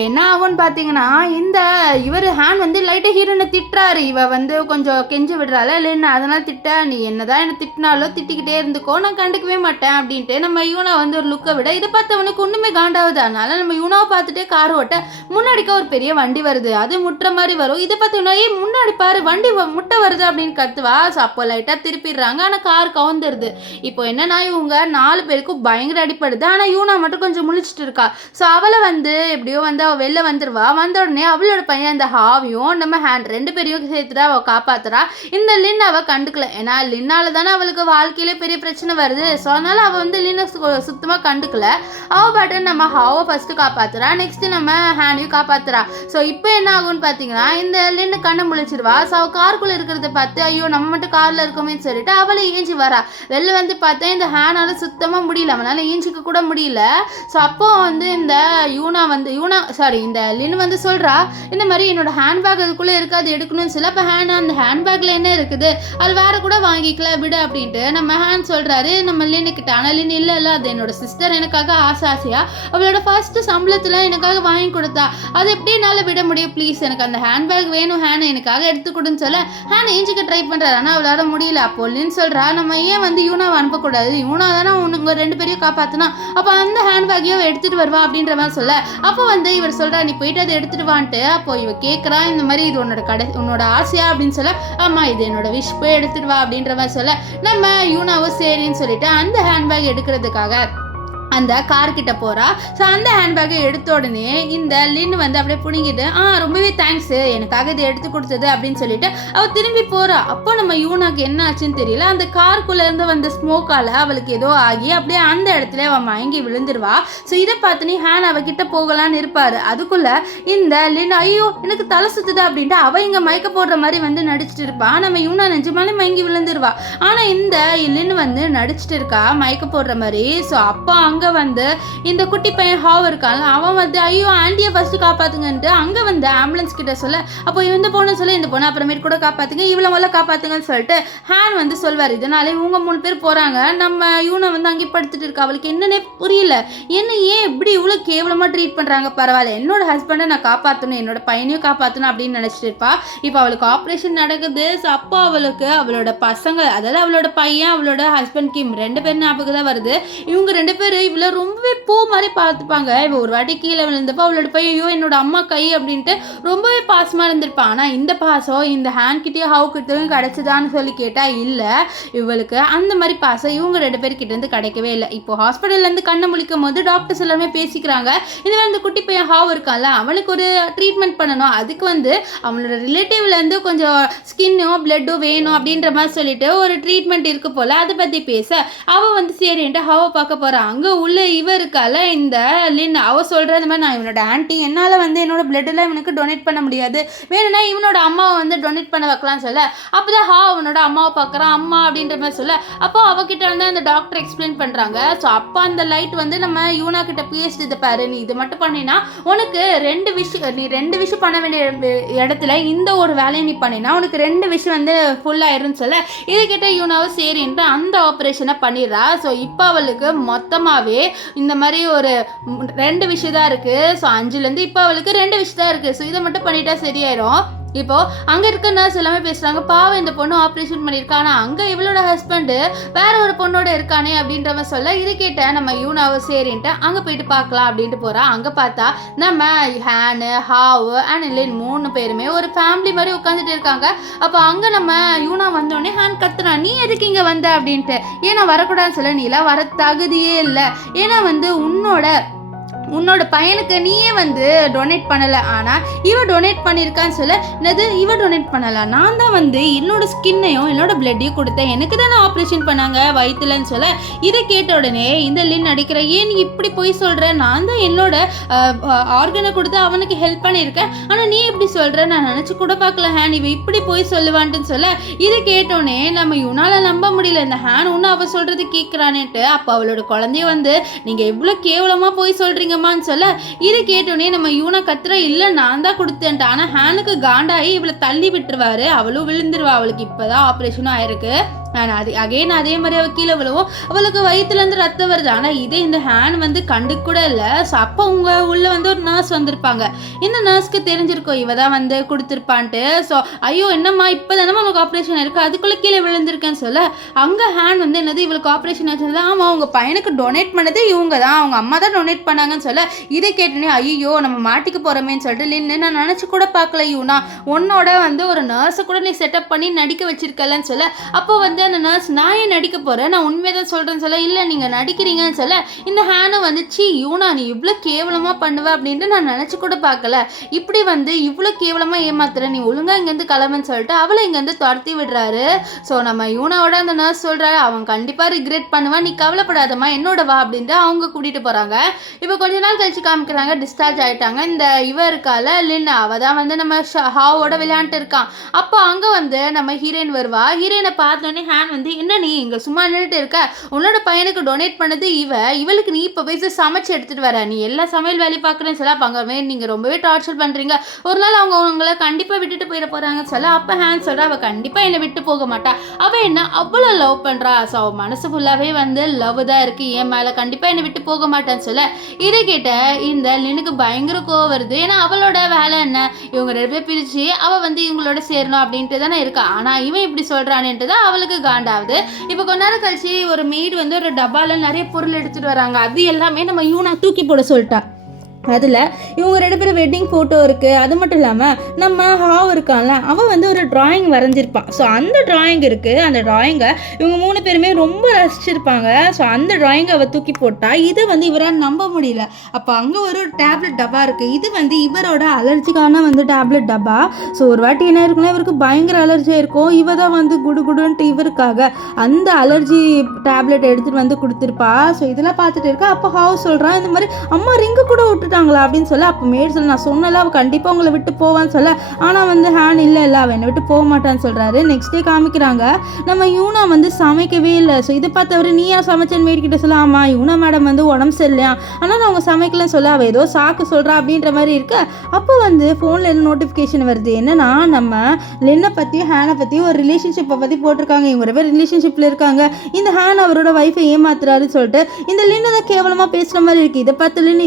என்ன ஆகும்னு பார்த்தீங்கன்னா இந்த இவர் ஹேண்ட் வந்து லைட்டாக ஹீரோனை திட்டுறாரு. இவ வந்து கொஞ்சம் கெஞ்சி விடுறாள் இல்லைன்னா அதனால் திட்ட, நீ என்னதான் என்ன திட்டினாலும் திட்டிக்கிட்டே இருந்துக்கோ, நான் கண்டுக்கவே மாட்டேன் அப்படின்ட்டு நம்ம யூனா வந்து ஒரு லுக்கை விட இதை பார்த்தவனுக்கு ஒன்றுமே காண்டாவது. அதனால நம்ம யூனாவை பார்த்துட்டே கார் ஓட்ட முன்னாடிக்க ஒரு பெரிய வண்டி வருது, அது முட்டுற மாதிரி வரும். இதை பார்த்தீங்கன்னா முன்னாடி பாரு வண்டி முட்டை வருது அப்படின்னு கத்துவா. ஸோ அப்போ லைட்டாக திருப்பிடுறாங்க, ஆனால் கார் கவுந்துருது. இப்போ என்னன்னா இவங்க 4 பேருக்கும் பயங்கர அடிப்படுது. ஆனால் யூனா மட்டும் கொஞ்சம் முழிச்சிட்டு இருக்கா. ஸோ அவளை வந்து எப்படியோ வந்து அவள் வெளில வந்துடுவா. வந்த உடனே அவளோட பையன் அந்த ஹாவியும் நம்ம ஹேண்ட் 2 பேரையும் சேர்த்துட்டு அவள் காப்பாத்துறா. இந்த லின் அவள் கண்டுக்கல, ஏன்னா லின்னால தானே அவளுக்கு வாழ்க்கையிலே பெரிய பிரச்சனை வருது. ஸோ அதனால அவள் வந்து லின்னை சுத்தமாக கண்டுக்கல. அவள் பாட்டு நம்ம ஹாவை ஃபர்ஸ்ட் காப்பாத்துறா, நெக்ஸ்ட் நம்ம ஹேண்டையும் காப்பாத்துறா. ஸோ இப்போ என்ன ஆகும்னு பார்த்தீங்கன்னா இந்த லின்னு கண்ணை முழிச்சிருவா. ஸோ அவள் காருக்குள்ளே இருக்கிறத பார்த்து ஐயோ நம்ம மட்டும் காரில் இருக்கோமேன்னு சொல்லிட்டு அவளை ஏஞ்சி வரா. வெளில வந்து பார்த்தா இந்த ஹேண்டால சுத்தமாக முடியல, அவனால ஏஞ்சிக்க கூட முடியல. ஸோ அப்போ வந்து இந்த இந்த லின் வந்து சொல்கிறா, இந்த மாதிரி என்னோட ஹேண்ட்பேக் அதுக்குள்ளே இருக்குது, அது எடுக்கணும்னு சொல்ல. அப்போ அந்த ஹேண்ட்பேக்கில் என்ன இருக்குது, அது வேறு கூட வாங்கிக்கல விடு அப்படின்ட்டு நம்ம ஹேண்ட் சொல்கிறாரு நம்ம லின்னுக்கிட்ட. ஆனால் லின் இல்லை அது என்னோட சிஸ்டர் எனக்காக ஆசையாக அவளோட ஃபர்ஸ்ட்டு சம்பளத்தில் எனக்காக வாங்கி கொடுத்தா, அது எப்படி என்னால் விட முடியும், ப்ளீஸ் எனக்கு அந்த ஹேண்ட்பேக் வேணும் ஹேண்ட் எனக்காக எடுத்து கொடுன்னு சொல்ல ஹேண்ட் ஏஞ்சிக்க ட்ரை பண்ணுறாரு. ஆனால் அவளால் முடியல. அப்போ லின் சொல்கிறா, நம்ம ஏன் வந்து யூனாவை அனுப்பக்கூடாது, யூனா தானே உங்க 2 பேரையும் காப்பாற்றினா, அப்போ அந்த ஹேண்ட்பேக்கையும் எடுத்துகிட்டு வருவா அப்படின்ற மாதிரி சொல்ல. அப்போ வந்து இவர் சொல்றா நீ போயிட்டு அதை எடுத்துட்டு வான்ட்டு. அப்போ இவ கேட்குறா இந்த மாதிரி இது உன்னோட ஆசையா அப்படின்னு சொல்ல, ஆமா இது என்னோட விஷ், போய் எடுத்துட்டு வா அப்படின்ற மாதிரி சொல்ல நம்ம யூனாவும் சரின்னு சொல்லிட்டு அந்த ஹேண்ட்பேக் எடுக்கிறதுக்காக அந்த கார்கிட்ட போகிறா. ஸோ அந்த ஹேண்ட்பேக்கை எடுத்த உடனே இந்த லின் வந்து அப்படியே பிடிங்கிட்டு ரொம்பவே தேங்க்ஸு எனக்காக இதை எடுத்து கொடுத்தது அப்படின்னு சொல்லிட்டு அவள் திரும்பி போகிறா. அப்போ நம்ம யூனாக்கு என்ன ஆச்சுன்னு தெரியல, அந்த காருக்குள்ளேருந்து வந்த ஸ்மோக்கால் அவளுக்கு ஏதோ ஆகி அப்படியே அந்த இடத்துல அவன் மயங்கி விழுந்துருவா. ஸோ இதை பார்த்து நீ ஹேண்ட் அவகிட்ட போகலான்னு இருப்பார். அதுக்குள்ளே இந்த லின் ஐயோ எனக்கு தலை சுற்றுது அப்படின்ட்டு அவள் இங்கே மயக்க போடுற மாதிரி வந்து நடிச்சிட்டு இருப்பா. நம்ம யூனா நிஜமாலே மயங்கி விழுந்துருவா. ஆனால் இந்த லின் வந்து நடிச்சிட்டு இருக்கா மயக்க போடுற மாதிரி. ஸோ அப்போ அங்கே வந்து இந்த குட்டி பையன் ஹாவ் இருக்கான்ல, அவன் வந்து ஐயோ ஆண்டியை ஃபர்ஸ்ட் காப்பாத்துங்கன்ட்டு அங்கே வந்து ஆம்புலன்ஸ் கிட்ட சொல்ல, அப்போ இந்த பொண்ணு சொல்ல இந்த பொண்ணு அப்புறமேட்டு கூட காப்பாத்துங்க, இவ்வளோ முதல்ல காப்பாத்துங்கன்னு சொல்லிட்டு ஹேண்ட் வந்து சொல்வார். இதனாலே இவங்க 3 பேர் போகிறாங்க. நம்ம யூனை வந்து அங்கே படுத்துட்டு இருக்கா. அவளுக்கு என்னன்னே புரியல, என்ன ஏன் இப்படி இவ்வளோ கேவலமாக ட்ரீட் பண்ணுறாங்க, பரவாயில்ல என்னோட ஹஸ்பண்டை நான் காப்பாற்றணும் என்னோட பையனையும் காப்பாற்றணும் அப்படின்னு நினச்சிட்டு இருப்பா. இப்போ அவளுக்கு ஆப்ரேஷன் நடக்குது. ஸோ அப்போ அவளுக்கு அவளோட பசங்க அதாவது அவளோட பையன் அவளோட ஹஸ்பண்ட் கிம் 2 பேர் ஞாபகம் தான் வருது. இவங்க 2 பேர் இவ்வளோ ரொம்பவே பூ மாதிரி பார்த்துப்பாங்க. இப்போ ஒரு வாட்டி கீழே விழுந்தப்போ அவளோட பையன் ஐயோ என்னோட அம்மா கை அப்படின்ட்டு ரொம்பவே பாசமாக இருந்திருப்பான். ஆனால் இந்த பாசம் இந்த ஹேண்ட் கிட்டேயும் ஹவு கிட்டேயும் கிடச்சிதான்னு சொல்லி கேட்டால் இல்லை, இவளுக்கு அந்த மாதிரி பாசம் இவங்க 2 பேர்கிட்டேருந்து கிடைக்கவே இல்லை. இப்போ ஹாஸ்பிட்டல்லேருந்து கண்ணை முழிக்கும் போது டாக்டர்ஸ் எல்லாமே பேசிக்கிறாங்க, இந்த மாதிரி இந்த குட்டி பையன் ஹாவ் இருக்கான்ல அவனுக்கு ஒரு ட்ரீட்மெண்ட் பண்ணணும், அதுக்கு வந்து அவனோட ரிலேட்டிவ்லேருந்து கொஞ்சம் ஸ்கின்னோ பிளட்டோ வேணும் அப்படின்ற மாதிரி சொல்லிட்டு ஒரு ட்ரீட்மெண்ட் இருக்கு போல். அதை பற்றி பேச அவள் வந்து சரின்ட்டு ஹாவை பார்க்க போகிறான். அங்கே உள்ள இவ இருக்கால இந்த லின், அவ சொல்கிற இந்த மாதிரி நான் இவனோட ஆன்ட்டி, என்னால் வந்து என்னோட பிளட்டெல்லாம் இவனுக்கு டொனேட் பண்ண முடியாது, வேணும்னா இவனோட அம்மாவை வந்து டொனேட் பண்ண வைக்கலாம்னு சொல்ல, அப்போ தான் அவனோட அம்மாவை பார்க்குறான் அம்மா அப்படின்ற மாதிரி சொல்ல, அப்போ அவகிட்ட வந்து அந்த டாக்டர் எக்ஸ்பிளைன் பண்ணுறாங்க. ஸோ அப்போ அந்த லைட் வந்து நம்ம யூனா கிட்ட பேசிட்டு இதை பாரு நீ இது மட்டும் பண்ணினா உனக்கு 2 விஷயம் பண்ண வேண்டிய இடத்துல இந்த ஒரு வேலையை நீ பண்ணினா உனக்கு 2 விஷயம் வந்து ஃபுல்லாகிருன்னு சொல்ல, இதுக்கிட்ட யூனாவும் சரின்ட்டு அந்த ஆப்ரேஷனை பண்ணிடுறா. ஸோ இப்போ அவளுக்கு மொத்தமாகவே இந்த மாதிரி ஒரு 2 விஷயம் தான் இருக்குது. ஸோ 5லேருந்து இப்போ அவளுக்கு 2 விஷயம் தான் இருக்குது. ஸோ இதை மட்டும் பண்ணிட்டா சரியாயிரும். இப்போ அங்கே இருக்க நர்ஸ் எல்லாமே பேசுகிறாங்க, பாவம் இந்த பொண்ணு ஆப்ரேஷன் பண்ணியிருக்கா, ஆனால் அங்கே இவளோட ஹஸ்பண்டு வேற ஒரு பொண்ணோட இருக்கானே அப்படின்றவன் சொல்ல, இதை கேட்ட நம்ம யூனாவை சரின்ட்டு அங்கே போயிட்டு பார்க்கலாம் அப்படின்ட்டு போகிறா. அங்கே பார்த்தா நம்ம ஹேனு, ஹாவு அண்ட் லின் 3 பேருமே ஒரு ஃபேமிலி மாதிரி உட்காந்துட்டு இருக்காங்க. அப்போ அங்கே நம்ம யூனா வந்தோடனே ஹேன் கத்துறான், நீ எதுக்கு இங்கே வந்த அப்படின்ட்டு. ஏன்னா வரக்கூடாதுன்னு சொல்ல, நீலாம் வர தகுதியே இல்லை, ஏன்னா உன்னோட பையனுக்கு நீயே டொனேட் பண்ணலை, ஆனால் இவ டொனேட் பண்ணியிருக்கான்னு சொல்ல, என்னது இவ டொனேட் பண்ணலை, நான் தான் என்னோட ஸ்கின்னையும் என்னோட பிளட்டையும் கொடுத்தேன், எனக்கு தானே ஆப்ரேஷன் பண்ணாங்க வயிற்றுலன்னு சொல்ல, இதை கேட்ட உடனே இந்த லின் அடிக்கிற, ஏன் நீ இப்படி போய் சொல்கிற, நான் தான் என்னோட ஆர்கனை கொடுத்து அவனுக்கு ஹெல்ப் பண்ணியிருக்கேன், ஆனால் நீ எப்படி சொல்கிற, நான் நினச்சி கூட பார்க்கல ஹேன் இவ இப்படி போய் சொல்லுவான்ட்டுன்னு சொல்ல, இதை கேட்டோடனே நம்ம இவனால் நம்ப முடியல, இந்த ஹேன் ஒன்று அவள் சொல்கிறது கேட்குறானேட்டு. அப்போ அவளோட குழந்தைய நீங்கள் எவ்வளோ கேவலமாக போய் சொல்கிறீங்க சொல்ல, இதை கேட்டோடனே நம்ம யூனா கத்துற, இல்ல நான் தான் கொடுத்தேன்ட்டு. ஆனா ஹேனுக்கு காண்டாயி இவளை தள்ளி விட்டுருவாரு, அவளும் விழுந்துருவா, அவளுக்கு இப்பதான் ஆப்ரேஷனும் ஆயிருக்கு. அகைன் அதே மாதிரி அவள் கீழே விழுவும், அவளுக்கு வயிற்றுலேருந்து ரத்தம் வருது. ஆனால் இதே இந்த ஹேன் கண்டுக்கு கூட இல்லை. ஸோ அப்போ உள்ள ஒரு நர்ஸ் வந்திருப்பாங்க. இந்த நர்ஸ்க்கு தெரிஞ்சிருக்கோம் இவ தான் கொடுத்துருப்பான்ட்டு. ஸோ ஐயோ என்னம்மா இப்போ தானே உனக்கு ஆப்ரேஷன் இருக்குது, அதுக்குள்ளே கீழே விழுந்திருக்கேன்னு சொல்ல, அங்கே ஹேன் என்னது இவளுக்கு ஆப்ரேஷன் ஆச்சு, ஆமாம் உங்கள் பையனுக்கு டொனேட் பண்ணது இவங்க தான், அவங்க அம்மா தான் டொனேட் பண்ணாங்கன்னு சொல்ல, இதை கேட்டோன்னே ஐயோ நம்ம மாட்டிக்கு போகிறோமேன்னு சொல்லிட்டு லின்னு, நான் நினச்சி கூட பார்க்கல யூனா, உன்னோட ஒரு நர்ஸை கூட நீ செட்டப் பண்ணி நடிக்க வச்சிருக்கலன்னு சொல்ல, அப்போ அந்த நர்ஸ், நான் ஏன் நடிக்க போகிறேன், நான் உண்மையை தான் சொல்கிறேன்னு சொல்ல, இல்லை நீங்கள் நடிக்கிறீங்கன்னு சொல்ல, இந்த ஹேனை சீ யூனா நீ இவ்வளோ கேவலமாக பண்ணுவேன் அப்படின்ட்டு நான் நினச்சி கூட பார்க்கல, இப்படி இவ்வளோ கேவலமாக ஏமாத்துற, நீ ஒழுங்காக இங்கேருந்து கிளம்புன்னு சொல்லிட்டு அவளை இங்கேருந்து துரத்தி விடுறாரு. ஸோ நம்ம யூனாவோட அந்த நர்ஸ் சொல்கிறாரு, அவன் கண்டிப்பாக ரிக்ரெட் பண்ணுவான், நீ கவலைப்படாதம்மா என்னோட வா அப்படின்ட்டு அவங்க கூட்டிகிட்டு போகிறாங்க. இப்போ கொஞ்ச நாள் கழிச்சு காமிக்கிறாங்க, டிஸ்சார்ஜ் ஆகிட்டாங்க. இந்த இவ இருக்கால லின், அவள் தான் நம்ம ஹாவோட விளையாண்டு இருக்கான். அப்போ அங்கே நம்ம ஹீரோயின் வருவா. ஹீரோயினை பார்த்தோன்னே ஹேன் என்ன நீ இங்கே சும்மா நின்றுட்டு இருக்க, உன்னோட பையனுக்கு டொனேட் பண்ணது இவளுக்கு நீ இப்போ போய் சமைச்சு எடுத்துகிட்டு வர, நீ எல்லா சமையல் வேலையும் பார்க்குறேன்னு சொல்ல, அப்போ அங்கே நீங்கள் ரொம்பவே டார்ச்சர் பண்ணுறீங்க, ஒரு நாள் அவங்க உங்களை கண்டிப்பாக விட்டுட்டு போயிட போகிறாங்கன்னு சொல்ல, அப்போ ஹேன் சொல்கிறா, அவள் கண்டிப்பாக என்னை விட்டு போக மாட்டா, அவள் என்ன அவ்வளோ லவ் பண்ணுறா, ஸோ அவள் மனசு ஃபுல்லாகவே லவ் தான் இருக்குது, என் மேலே கண்டிப்பாக என்னை விட்டு போக மாட்டான்னு சொல்ல, இதை கேட்ட இந்த லினுக்கு பயங்கர கோவம் வருது. ஏன்னா அவளோட வேலை என்ன, இவங்க 2 பேர் பிரித்து அவள் இவங்களோட சேரணும் அப்படின்ட்டு தானே இருக்கா, ஆனால் இவன் இப்படி சொல்கிறான்ட்டு தான் அவளுக்கு காண்டாவது. இப்போ கொஞ்ச நேரம் கழிச்சு ஒரு மெய்டு ஒரு டப்பால நிறைய பொருள் எடுத்துட்டு வராங்க. அது எல்லாமே நம்ம யூனா தூக்கி போட சொல்லிட்டா. அதில் இவங்க 2 பேரும் வெட்டிங் ஃபோட்டோ இருக்குது. அது மட்டும் இல்லாமல் நம்ம ஹாவ் இருக்கான்ல, அவன் ஒரு ட்ராயிங் வரைஞ்சிருப்பான். ஸோ அந்த ட்ராயிங் இருக்குது, அந்த ட்ராயிங்கை இவங்க 3 பேருமே ரொம்ப ரசிச்சிருப்பாங்க. ஸோ அந்த ட்ராயிங்கை அவள் தூக்கி போட்டா. இதை இவரால் நம்ப முடியல. அப்போ அங்கே ஒரு டேப்லெட் டப்பா இருக்குது. இது இவரோட அலர்ஜிக்கான டேப்லெட் டப்பா. ஸோ ஒரு வாட்டி என்ன இருக்குன்னா, இவருக்கு பயங்கர அலர்ஜியாக இருக்கும். இவ தான் குடுன்ட்டு இவருக்காக அந்த அலர்ஜி டேப்லெட் எடுத்துகிட்டு கொடுத்துருப்பா. ஸோ இதெல்லாம் பார்த்துட்டு இருக்கா. அப்போ ஹாவ் சொல்கிறான், இந்த மாதிரி அம்மா ரிங்கு கூட விட்டுட்டாங்களா அப்படின்னு சொல்ல, அப்போ மேட் சொல்ல, நான் சொன்னல அவள் கண்டிப்பாக உங்களை விட்டு போவான்னு சொல்ல, ஆனால் ஹேன் இல்லை அவள் என்னை விட்டு போக மாட்டான்னு சொல்கிறாரு. நெக்ஸ்ட் டே காமிக்கிறாங்க, நம்ம யூனா சமைக்கவே இல்லை. ஸோ இதை பார்த்தவரை நீ ஏன் சமைச்சேன்னு மேட்கிட்ட சொல்ல, ஆமாம் யூனா மேடம் உடம்பு சரியில்லையா, ஆனால் அவங்க சமைக்கலன்னு சொல்ல, அவள் ஏதோ சாக்கு சொல்கிறா அப்படின்ற மாதிரி இருக்கு. அப்போ ஃபோனில் எல்லாம் நோட்டிஃபிகேஷன் வருது. என்னன்னா நம்ம லின்னை பற்றியும் ஹேனை பற்றியும் ஒரு ரிலேஷன்ஷிப்பை பற்றி போட்டிருக்காங்க. இவங்க 2 பேர் ரிலேஷன்ஷிப்பில் இருக்காங்க. இந்த ஹேன் அவரோட ஒய்ஃபை ஏமாத்துறாருன்னு சொல்லிட்டு இந்த லின்னை தான் கேவலமாக பேசுகிற மாதிரி இருக்குது. இதை பார்த்து லின்னு,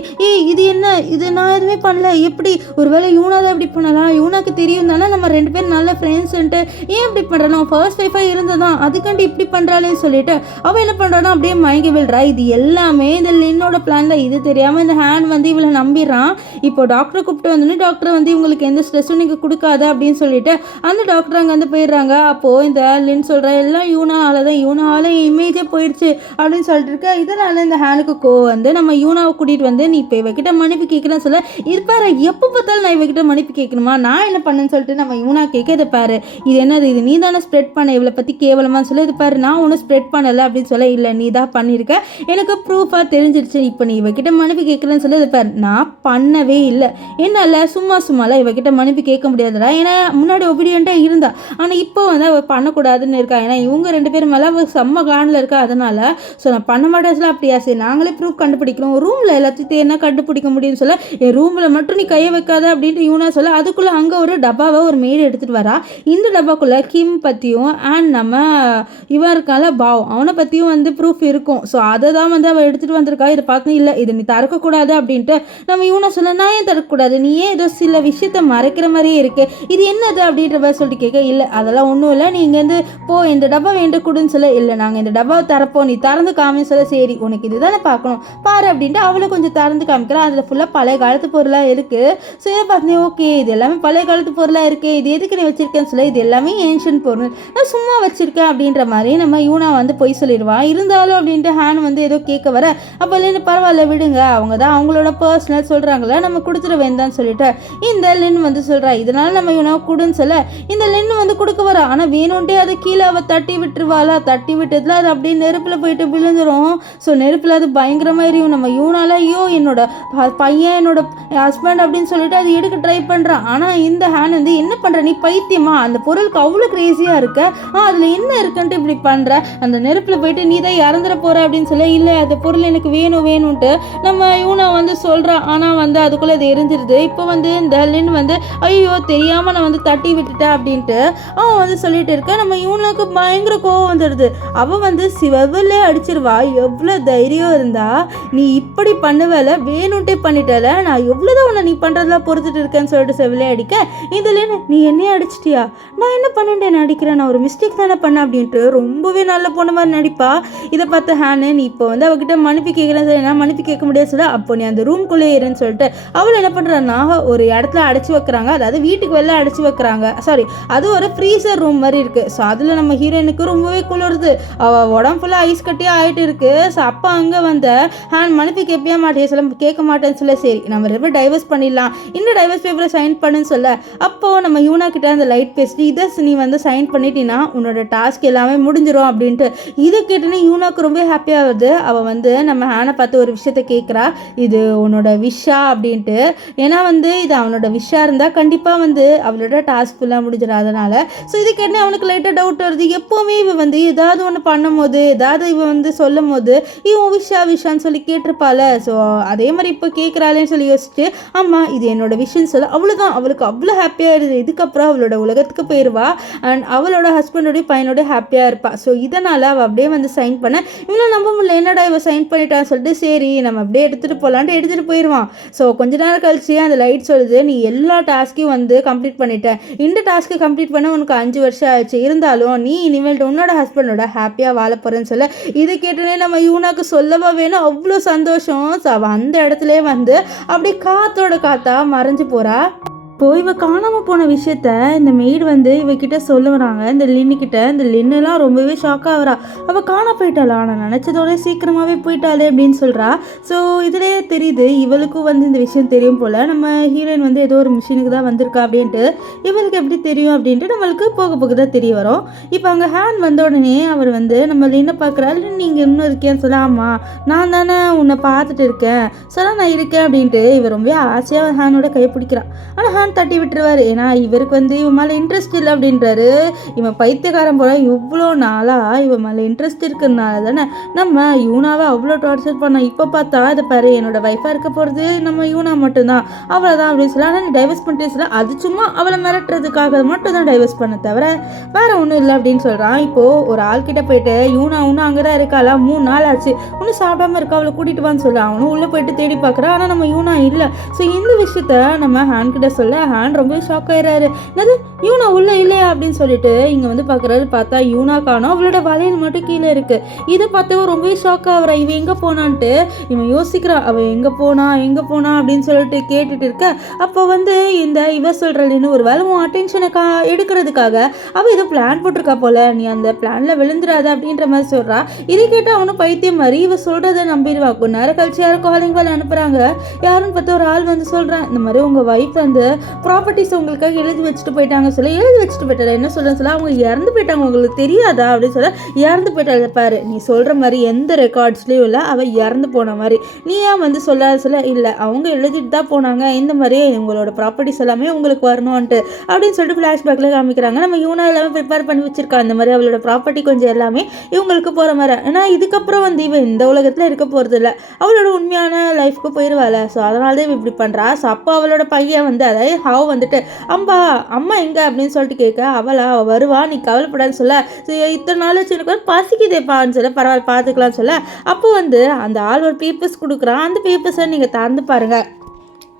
இது என்ன, இது நான் எதுவுமே பண்ணல, எப்படி ஒருவேளை யூனா தான் இப்படி பண்ணலாம், யூனாக்கு தெரியும் தானே நம்ம 2 பேரும் நல்ல ஃப்ரெண்ட்ஸ்ன்ட்டு, ஏன் இப்படி பண்ணுறோம், ஃபர்ஸ்ட் ஒய்ஃபாக இருந்ததான் அதுக்காண்டி இப்படி பண்ணுறாளேன்னு சொல்லிட்டு அவள் என்ன பண்ணுறான்னா அப்படியே மயங்கி விழுறா. இது எல்லாமே இந்த லின்னோட பிளான் தான். இது தெரியாமல் இந்த ஹேன் இவளை நம்பிடுறான். இப்போ டாக்டரை கூப்பிட்டு வந்தோடனே டாக்டர் இவங்களுக்கு எந்த ஸ்ட்ரெஸ்ஸும் நீங்கள் கொடுக்காத அப்படின்னு சொல்லிட்டு அந்த டாக்டர் அங்கே போயிடுறாங்க. அப்போது இந்த லின் சொல்கிற எல்லாம் யூனால தான், யூனாவால் இமேஜே போயிடுச்சு அப்படின்னு சொல்லிட்டு இருக்க. இதனால இந்த ஹேனுக்கு நம்ம யூனாவை கூட்டிகிட்டு நீ இப்போ இவகிட்ட மன்னிப்பு கேட்குறேன்னு சொல்ல, இது பாரு எப்போ பார்த்தாலும் நான் இவகிட்ட மன்னிப்பு கேட்கணுமா, நான் என்ன பண்ணேன்னு சொல்லிட்டு நம்ம யூனா கேட்க, இதை பாரு இது என்னது, இது நீ தானே ஸ்ப்ரெட் பண்ண இவளை பற்றி கேவலமான்னு சொல்ல, இது பாரு நான் ஒன்றும் ஸ்ப்ரெட் பண்ணலை அப்படின்னு சொல்ல, இல்லை நீ தான் பண்ணியிருக்க, எனக்கு ப்ரூஃபாக தெரிஞ்சிருச்சு, இப்போ நீ இவகிட்ட மன்னிப்பு கேட்குறேன்னு சொல்ல, இது பாரு நான் பண்ணவே இல்லை, என்னால் சும்மாலாம் இவகிட்ட மன்னிப்பு கேட்க முடியாதுடா, ஏன்னா முன்னாடி ஒபீடியண்ட்டாக இருந்தா, ஆனால் இப்போ அவள் பண்ணக்கூடாதுன்னு இருக்கா, ஏன்னா இவங்க 2 பேரும் மேலே அவள் செம்ம காண்டில் இருக்கா, அதனால ஸோ நான் பண்ண மாட்டேன். அப்படியா, சரி நாங்களே ப்ரூஃப் கண்டுபிடிக்கிறோம், ரூமில் எல்லாத்தையும் என்ன கண்டுபிடிக்க முடியும்னு சொல்ல, என் ரூமில் மட்டும் நீ கையை வைக்காத அப்படின்ட்டு யூனா சொல்ல, அதுக்குள்ளே அங்கே ஒரு டப்பாவை ஒரு மெய்டு எடுத்துகிட்டு வரா. இந்த டப்பாக்குள்ளே கிம் பற்றியும் அண்ட் நம்ம இவன் இருக்கால பாவ், அவனை பற்றியும் வந்து ப்ரூஃப் இருக்கும். ஸோ அதை தான் வந்து அவள் எடுத்துகிட்டு வந்திருக்கா. இதை பார்த்து இல்லை இதை நீ திறக்கக்கூடாது அப்படின்ட்டு நம்ம யூனா சொல்ல, நான் ஏன் திறக்கக்கூடாது, நீ ஏன் ஏதோ சில விஷயத்த மறைக்கிற மாதிரியே இருக்கு, இது என்னது அப்படின்ற மாதிரி சொல்லிட்டு கேட்க, இல்லை அதெல்லாம் ஒன்றும் இல்லை, நீ இங்கேருந்து போ, இந்த டப்பா வேண்டு கொடுன்னு சொல்ல, இல்லை நாங்கள் இந்த டப்பாவை திறப்போம், நீ திறந்து காமின்னு சொல்ல, சரி உனக்கு இதுதானே பார்க்கணும் பாரு அப்படின்ட்டு அவளை கொஞ்சம் திறந்து காமிக்கிறா. அதில் ஃபுல்லாக பழைய காலத்து பொருளாக இருக்குது. ஸோ இதை பார்த்தேன், ஓகே இது எல்லாமே பழைய காலத்து பொருளாக இருக்குது, இது எதுக்கு நீ வச்சிருக்கேன்னு சொல்ல, இது எல்லாமே ஏன்ஷியன்ட் பொருள், நான் சும்மா வச்சிருக்கேன் அப்படின்ற மாதிரி நம்ம யூனா வந்து பொய் சொல்லிடுவான். இருந்தாலும் அப்படின்ட்டு ஹேன் வந்து ஏதோ கேட்க வர, அப்போ இல்லைன்னு பரவாயில்ல விடுங்க, அவங்க தான் அவங்களோட பர்சனல் சொல்கிறாங்களே, நம்ம கொடுத்துட வேண்டாம்னு சொல்லிட்டு இந்த லின் வந்து சொல்கிறா. இதனால நம்ம யூனா கொடுன்னு சொல்ல, இந்த லின் வந்து கொடுக்க வர, ஆனால் வேணும்ட்டே அதை கீழே அவள் தட்டி விட்டுருவாளா, தட்டி விட்டதுல அது அப்படியே நெருப்பில் போயிட்டு விழுந்துடும். ஸோ நெருப்பில் அது பயங்கரமாக எரியும். நம்ம யூனால ஐயோ என்னோட பையன் என்னோட ஹஸ்பண்ட் அப்படின்னு சொல்லிட்டு அது எடுக்க ட்ரை பண்ணுறான். ஆனால் இந்த ஹேண்ட் வந்து என்ன பண்ணுற, நீ பைத்தியமா, அந்த பொருளுக்கு அவ்வளோ க்ரேஸியாக இருக்க, அதில் என்ன இருக்குன்ட்டு இப்படி பண்ணுற, அந்த நெருப்பில் போயிட்டு நீ தான் இறந்துட போகிற அப்படின்னு சொல்ல, இல்லை அந்த பொருள் எனக்கு வேணும்ன்ட்டு நம்ம யூனா வந்து சொல்கிறான். ஆனால் வந்து அதுக்குள்ளே அது எரிஞ்சிருது. இப்போ வந்து இந்த லின் வந்து ஐயோ தெரியாமல் நான் வந்து தட்டி விட்டுட்டேன் அப்படின்ட்டு அவன் வந்து சொல்லிட்டு இருக்க. நம்ம யூனாக்கு பயங்கர கோவம் வந்துடுது. அவள் வந்து சிவவிலே அடிச்சிருவா. எவ்வளோ தைரியம் இருந்தா நீ இப்படி பண்ணுவல, வேணும்ட்டே பண்ணிட்டல, நான் எவ்வளோதான் உன்னை நீ பண்ணுறதெல்லாம் பொறுத்துட்டு இருக்கேன்னு சொல்லிட்டு செவிலே அடிக்க, இதில் நீ என்னையே அடிச்சிட்டியா, நான் என்ன பண்ணிட்டேன் நடிக்கிறேன், நான் ஒரு மிஸ்டேக் தானே பண்ணேன் அப்படின்ட்டு ரொம்பவே நல்ல பொண்ணு மாதிரி நடிப்பா. இதை பார்த்த ஹேனு, நீ இப்போ வந்து அவகிட்ட மன்னிப்பு கேட்குறேன் சார், நான் மன்னிப்பு கேட்க முடியாது சொல்ல, அப்போ நீ அந்த ரூம்குள்ளே இருன்னு சொல்லிட்டு அவள் என்ன பண்ணுறான்னா ஒரு இடத்துல அடைச்சி வைக்கிறாங்க. அதாவது வீட்டுக்கு வெளில அடைச்சி வைக்கிறாங்க. சாரி, அது ஒரு ஃப்ரீசர் ரூம் மாதிரி இருக்குது. ஸோ அதில் நம்ம ஹீரோயினுக்கு ரொம்பவே குளிருது. அவள் உடம்பு ஃபுல்லாக ஐஸ் கட்டியாக ஆகிட்டு இருக்கு. ஸோ அப்போ அங்கே வந்து ஹேண்ட் மன்னிப்பு கேட்பியா மாட்டேன் சொல்ல, கேட்க மாட்டேன்னு சொல்ல, சரி நம்ம ரெண்டு டைவர்ஸ் பண்ணிடலாம், இந்த டைவர்ஸ் பேப்பரை சைன் பண்ணுன்னு சொல்ல, அப்போது நம்ம யூனா கிட்ட அந்த லைட் பேசிட்டு இதை நீ வந்து சைன் பண்ணிட்டீங்கன்னா உன்னோட டாஸ்க் எல்லாமே முடிஞ்சிடும் அப்படின்ட்டு. இதை கேட்டுன்னு யூனாக்கு ரொம்ப ஹாப்பியாக வருது. அவள் வந்து நம்ம ஹேனை பார்த்து ஒரு விஷயத்த கேட்குறா, இது உன்னோட விஷா அப்படின்ட்டு. ஏன்னா வந்து இது அவனோட விஷா இருந்தால் கண்டிப்பாக வந்து அவளோட டாஸ்க் ஃபுல்லாக முடிஞ்சிடும். அதனால் ஸோ இது கேட்டு அவனுக்கு லைட்டாக டவுட் வருது. எப்போவுமே இவன் வந்து ஏதாவது ஒன்று பண்ணும் போது, ஏதாவது இவன் வந்து சொல்லும் போது இவன் விஷான்னு சொல்லி கேட்டிருப்பாள். ஸோ அதே மாதிரி இப்போ கேட்குறாளேன்னு சொல்லி யோசிச்சுட்டு, ஆமாம் இது என்னோட விஷயம்னு சொல்ல, அவ்வளோதான் அவளுக்கு அவ்வளோ ஹாப்பியாக இருக்குது. இதுக்கப்புறம் அவளோட உலகத்துக்கு போயிடுவா அண்ட் அவளோட ஹஸ்பண்டோடைய பையனோட ஹாப்பியாக இருப்பாள். ஸோ இதனால் அவள் அப்படியே வந்து சைன் பண்ண, இன்னும் நம்ப முடியல, என்னடா இவள் சைன் பண்ணிட்டான்னு சொல்லிட்டு சரி நம்ம அப்படியே எடுத்துகிட்டு போகலான்ட்டு எடுத்துகிட்டு போயிடுவான். ஸோ கொஞ்ச நேரம் கழிச்சு அந்த லைட் சொல்லுது, நீ எல்லா டாஸ்க்கையும் வந்து கம்ப்ளீட் பண்ணிட்டேன், இந்த டாஸ்க்கை கம்ப்ளீட் பண்ண உனக்கு 5 வருஷம் ஆச்சு, இருந்தாலும் நீ இனிமேல் உன்னோட ஹஸ்பண்டோட ஹாப்பியாக வாழ போகிறேன்னு சொல்ல, இதை கேட்டனே நம்ம யூனாக்கு சொல்லவா வேணும், அவ்வளோ சந்தோஷம். ஸோ அவள் அந்த இடத்துல வந்து அப்படியே காத்தோட காத்தா மறைஞ்சு போகிறா. இப்போ இவ காணாமல் போன விஷயத்த இந்த மெய்டு வந்து இவகிட்ட சொல்லுறாங்க, இந்த லின்னுக்கிட்ட. இந்த லின்னுலாம் ரொம்பவே ஷாக் ஆகுறா. அவள் காண போயிட்டாளா, நான் நினச்சதோட சீக்கிரமாகவே போயிட்டாளே அப்படின்னு சொல்கிறா. ஸோ இதிலே தெரியுது இவளுக்கும் வந்து இந்த விஷயம் தெரியும் போல், நம்ம ஹீரோயின் வந்து ஏதோ ஒரு மிஷினுக்கு தான் வந்திருக்கா அப்படின்ட்டு. இவளுக்கு எப்படி தெரியும் அப்படின்ட்டு நம்மளுக்கு போக போக தான் தெரிய வரும். இப்போ அங்கே ஹேண்ட் வந்த உடனே அவர் வந்து நம்ம லின்னை பார்க்குறாரு. நீங்கள் இன்னும் இருக்கேன்னு சொல்ல, ஆமாம் நான் தானே உன்னை பார்த்துட்டு இருக்கேன் சொல்ல, நான் இருக்கேன் அப்படின்ட்டு இவர் ரொம்ப ஆசையாக ஹேனோட கை பிடிக்கிறான். ஆனால் ஹேண்ட் தட்டி விட்டுருவார். ஏன்னா இவருக்கு வந்து இவன் மேலே இன்ட்ரெஸ்ட் இல்லை அப்படின்றாரு. இவன் பைத்தியக்காரன் போல இவ்வளோ நாளாக இவன் மேலே இன்ட்ரெஸ்ட் இருக்கிறதுனால தானே நம்ம யூனாவை அவ்வளோ டார்ச்சர் பண்ணோம். இப்போ பார்த்தா அதை பாரு, என்னோட வைஃபாக இருக்க போகிறது நம்ம யூனா மட்டும்தான், அவ்வளோதான் அப்படின்னு சொல்லி. ஆனால் நீ டைவர்ஸ் பண்ணிட்டு சொல்ல, அது சும்மா அவளை மிரட்டுறதுக்காக மட்டும் தான் டைவர்ஸ் பண்ண தவிர வேற ஒன்றும் இல்லை அப்படின்னு சொல்கிறான். இப்போது ஒரு ஆள்கிட்ட போயிட்டு யூனா ஒன்றும் அங்கே தான் இருக்காளா, 3 நாள் ஆச்சு, ஒன்றும் சாப்பிடாம இருக்கா, அவளை கூட்டிகிட்டு வான்னு சொல்ல, அவனும் உள்ளே போயிட்டு தேடி பார்க்குறான். ஆனால் நம்ம யூனா இல்லை. ஸோ இந்த விஷயத்த நம்ம ஹேண்ட் கிட்ட சொல்ல ஹேண்ட் ரொம்ப ஷாக் ஆயிடுறாரு. என்னது யூனா உள்ள இல்லையா அப்படின்னு சொல்லிட்டு இங்கே வந்து பார்க்குறாரு. பார்த்தா யூனா காணோம், அவளோட வளையல் மட்டும் கீழே இருக்கு. இதை பார்த்தவ ரொம்பவே ஷாக் ஆகுறா. இவன் எங்கே போனான்ட்டு இவன் யோசிக்கிறா. அவள் எங்கே போனா அப்படின்னு சொல்லிட்டு கேட்டுட்டு இருக்க. அப்போ வந்து இவ சொல்கிறன்னு ஒரு வேலை உன் அட்டென்ஷனை எடுக்கிறதுக்காக அவள் ஏதோ பிளான் போட்டிருக்கா போல, நீ அந்த பிளானில் விழுந்துடாத அப்படின்ற மாதிரி சொல்கிறா. இதை கேட்டு அவனும் பைத்தியம் மாதிரி இவ சொல்கிறத நம்பிடுவா. கொஞ்ச நேரம் கழிச்சு யாரும் காலிங் வேலை அனுப்புகிறாங்க. யாருன்னு பார்த்தா ஒரு ஆள் வந்து சொல்கிறான், இந்த மாதிரி உங்கள் ஒய்ஃப் வந்து ப்ராப்பர்ட்டிஸ் உங்களுக்காக எழுதி வச்சுட்டு போயிட்டாங்க சொல்ல. எழுதி வச்சுட்டு போயிட்டாரு என்ன சொல்கிறேன்னு சொல்ல, அவங்க இறந்து போயிட்டாங்க உங்களுக்கு தெரியாதா அப்படின்னு சொல்ல. இறந்து போயிட்டாங்க பாரு, நீ சொல்கிற மாதிரி எந்த ரெக்கார்ட்ஸ்லேயும் இல்லை, அவள் இறந்து போன மாதிரி. நீ ஏன் வந்து சொல்லாத சொல்ல. இல்லை அவங்க எழுதிட்டு தான் போனாங்க, இந்த மாதிரி உங்களோட ப்ராப்பர்ட்டிஸ் எல்லாமே உங்களுக்கு வரணும்ன்ட்டு அப்படின்னு சொல்லிட்டு ஃப்ளாஷ்பேக்கில் காமிக்கிறாங்க. நம்ம யூனா எல்லாமே ப்ரிப்பேர் பண்ணி வச்சிருக்கா, இந்த மாதிரி அவளோட ப்ராப்பர்ட்டி கொஞ்சம் எல்லாமே இவங்களுக்கு போகிற மாதிரி. ஏன்னா இதுக்கப்புறம் வந்து இவன் இந்த உலகத்தில் இருக்க போகிறது இல்லை, அவளோட உண்மையான லைஃப்க்கு போயிடுவாள். ஸோ அதனால தான் இவன் இப்படி பண்ணுறா. ஸோ அப்போ அவளோட பையன் வந்து அதாவது ஹவ் வந்துட்டு அம்மா எங்கே அப்படின்னு சொல்லிட்டு கேட்க, அவள் வருவா நீ கவலைப்படான்னு சொல்ல. இத்தனை நாள் வச்சு எனக்கு பசிக்குதேப்பான்னு சொல்ல. பரவாயில்ல பார்த்துக்கலாம்னு சொல்ல. அப்போ வந்து அந்த ஆள் ஒரு பேப்பர்ஸ் கொடுக்குறான், அந்த பேப்பர்ஸை நீங்கள் திறந்து பாருங்கள்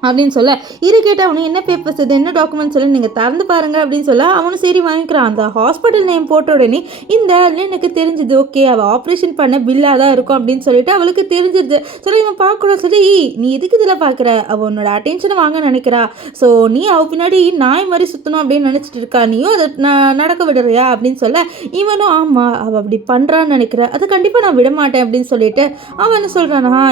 அப்படின்னு சொல்ல. இதை கேட்டால் அவனு என்ன பேப்பர்ஸ் இது என்ன டாக்குமெண்ட்ஸ் சொல்லி நீங்கள் திறந்து பாருங்க அப்படின்னு சொல்ல. அவனும் சரி வாங்கிக்கிறான். அந்த ஹாஸ்பிட்டல் நேம் போட்ட உடனே இந்த எனக்கு தெரிஞ்சுது, ஓகே அவள் ஆப்ரேஷன் பண்ண பில்லாக தான் இருக்கும் அப்படின்னு சொல்லிட்டு அவளுக்கு தெரிஞ்சிருது. சரி இவன் பார்க்கக்கூடாது சொல்லி, நீ எதுக்கு இதில் பார்க்குற, அவள் உன்னோட அட்டென்ஷனை வாங்க நினைக்கிறா, ஸோ நீ அவள் பின்னாடி நாய் மாதிரி சுற்றணும் அப்படின்னு நினச்சிட்டு இருக்கா, நீயும் அதை நடக்க விடுறியா அப்படின்னு சொல்ல. இவனும் ஆமாம் அவள் அப்படி பண்ணுறான்னு நினைக்கிறேன், அதை கண்டிப்பாக நான் விட மாட்டேன் அப்படின்னு சொல்லிட்டு அவன் என்ன சொல்கிறானா,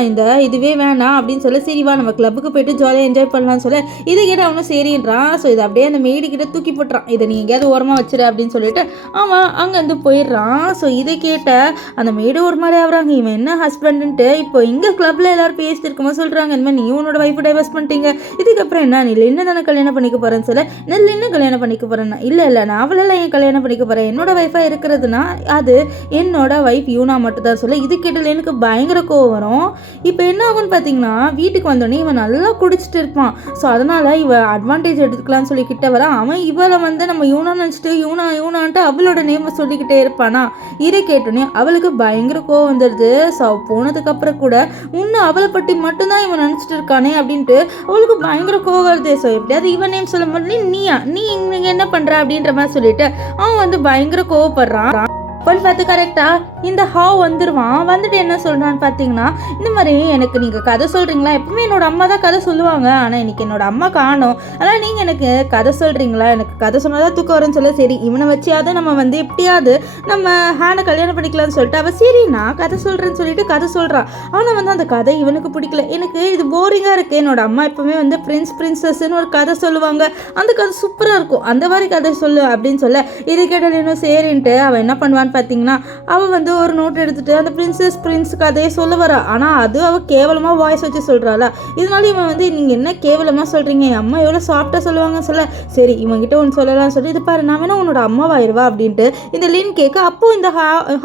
இதுவே வேணாம் அப்படின்னு சொல்ல. சரிவா நம்ம கிளப்புக்கு போயிட்டு ஜாலியாக என்ஜாய் பண்ணலாம்னு சொல்ல. இதை கேட்ட அவனும் சரின்றான். ஸோ இதை அப்படியே அந்த மேடு கிட்ட தூக்கி போட்டுறான், இதை நீ எங்கேயாவது ஓரமாக வச்சிரு அப்படின்னு சொல்லிட்டு அவன் அங்கேருந்து போயிடுறான். ஸோ இதை கேட்ட அந்த மேடு ஒரு மாதிரி ஆகுறாங்க, இவன் என்ன ஹஸ்பண்டுன்ட்டு. இப்போ இங்கே கிளப்பில் எல்லாரும் பேசிட்டு இருக்கும்போது சொல்கிறாங்க, இந்த மாதிரி நீ உன்னோட ஒய்ஃபை டைவர்ஸ் பண்ணிட்டீங்க, இதுக்கப்புறம் என்ன நீ என்ன தானே கல்யாணம் பண்ணிக்க போகிறேன்னு சொல்ல. நெல் என்ன கல்யாணம் பண்ணிக்க போகிறேன்னா, இல்லை நான் அவளெல்லாம் ஏன் கல்யாணம் பண்ணிக்க போகிறேன், என்னோட ஒய்ஃபாக இருக்கிறதுனா அது என்னோட ஒய்ஃப் யூனா மட்டும் தான் சொல்ல. இது கேட்டல எனக்கு பயங்கர கோவம் வரும். இப்போ என்ன ஆகும்னு பார்த்தீங்கன்னா, வீட்டுக்கு வந்தோடனே இவன் நல்லா குடிச்சிட்டு இருப்பான். ஸோ அதனால இவ அட்வான்டேஜ் எடுத்துக்கலாம்னு சொல்லிக்கிட்ட வர அவன் இவளை வந்து நம்ம யூனா நினச்சிட்டு யூனான்ட்டு அவளோட நேமை சொல்லிக்கிட்டே இருப்பானா. இதை கேட்டோன்னே அவளுக்கு பயங்கர கோவம் வந்துடுது. ஸோ போனதுக்கப்புறம் கூட இன்னும் அவளை பற்றி மட்டும்தான் இவன் நினச்சிட்டு இருக்கானே அப்படின்ட்டு அவளுக்கு பயங்கர கோவம் வருது. ஸோ எப்படியாவது இவன் நேம் சொல்ல மாதிரி நீ இங்கே என்ன பண்ணுற அப்படின்ற மாதிரி சொல்லிட்டு அவன் வந்து பயங்கர கோவப்படுறான். அப்போன்னு பார்த்து கரெக்டாக இந்த ஹாவ் வந்துடுவான். வந்துட்டு என்ன சொல்கிறான்னு பார்த்தீங்கன்னா, இந்த மாதிரி எனக்கு நீங்கள் கதை சொல்கிறீங்களா, எப்பவுமே என்னோட அம்மா தான் கதை சொல்லுவாங்க, ஆனால் இன்னைக்கு என்னோட அம்மா காணோம், அதனால் நீங்கள் எனக்கு கதை சொல்கிறீங்களா, எனக்கு கதை சொன்னால் தான் தூக்கம் வரும்னு சொல்ல. சரி இவனை வச்சியாவது நம்ம வந்து எப்படியாவது நம்ம ஹேனை கல்யாணம் பண்ணிக்கலாம்னு சொல்லிட்டு அவள் சரி நான் கதை சொல்கிறேன்னு சொல்லிட்டு கதை சொல்கிறான். ஆனால் வந்து அந்த கதை இவனுக்கு பிடிக்கல, எனக்கு இது போரிங்காக இருக்குது, என்னோட அம்மா எப்பவுமே வந்து பிரின்சஸ்ன்னு ஒரு கதை சொல்லுவாங்க, அந்த கதை சூப்பராக இருக்கும், அந்த மாதிரி கதை சொல்லு அப்படின்னு சொல்ல. இது கேட்டால் இன்னும் சரின்ட்டு அவன் என்ன பண்ணுவான்னு பார்த்தீங்கன்னா, அவள் வந்து ஒரு நோட் எடுத்துட்டு அந்த பிரின்ஸ் கதையை சொல்ல வரா. ஆனால் அது அவள் கேவலமாக வாய்ஸ் வச்சு சொல்கிறாளா. இதனால இவன் வந்து நீங்கள் என்ன கேவலமாக சொல்கிறீங்க, என் அம்மா எவ்வளோ சாஃப்டாக சொல்லுவாங்கன்னு சொல்ல. சரி இவன்கிட்ட ஒன்று சொல்லலாம்னு சொல்லி, இது பாரு நான் வேணா உன்னோட அம்மாவாயிருவா அப்படின்ட்டு இந்த லின் கேட்க. அப்போது இந்த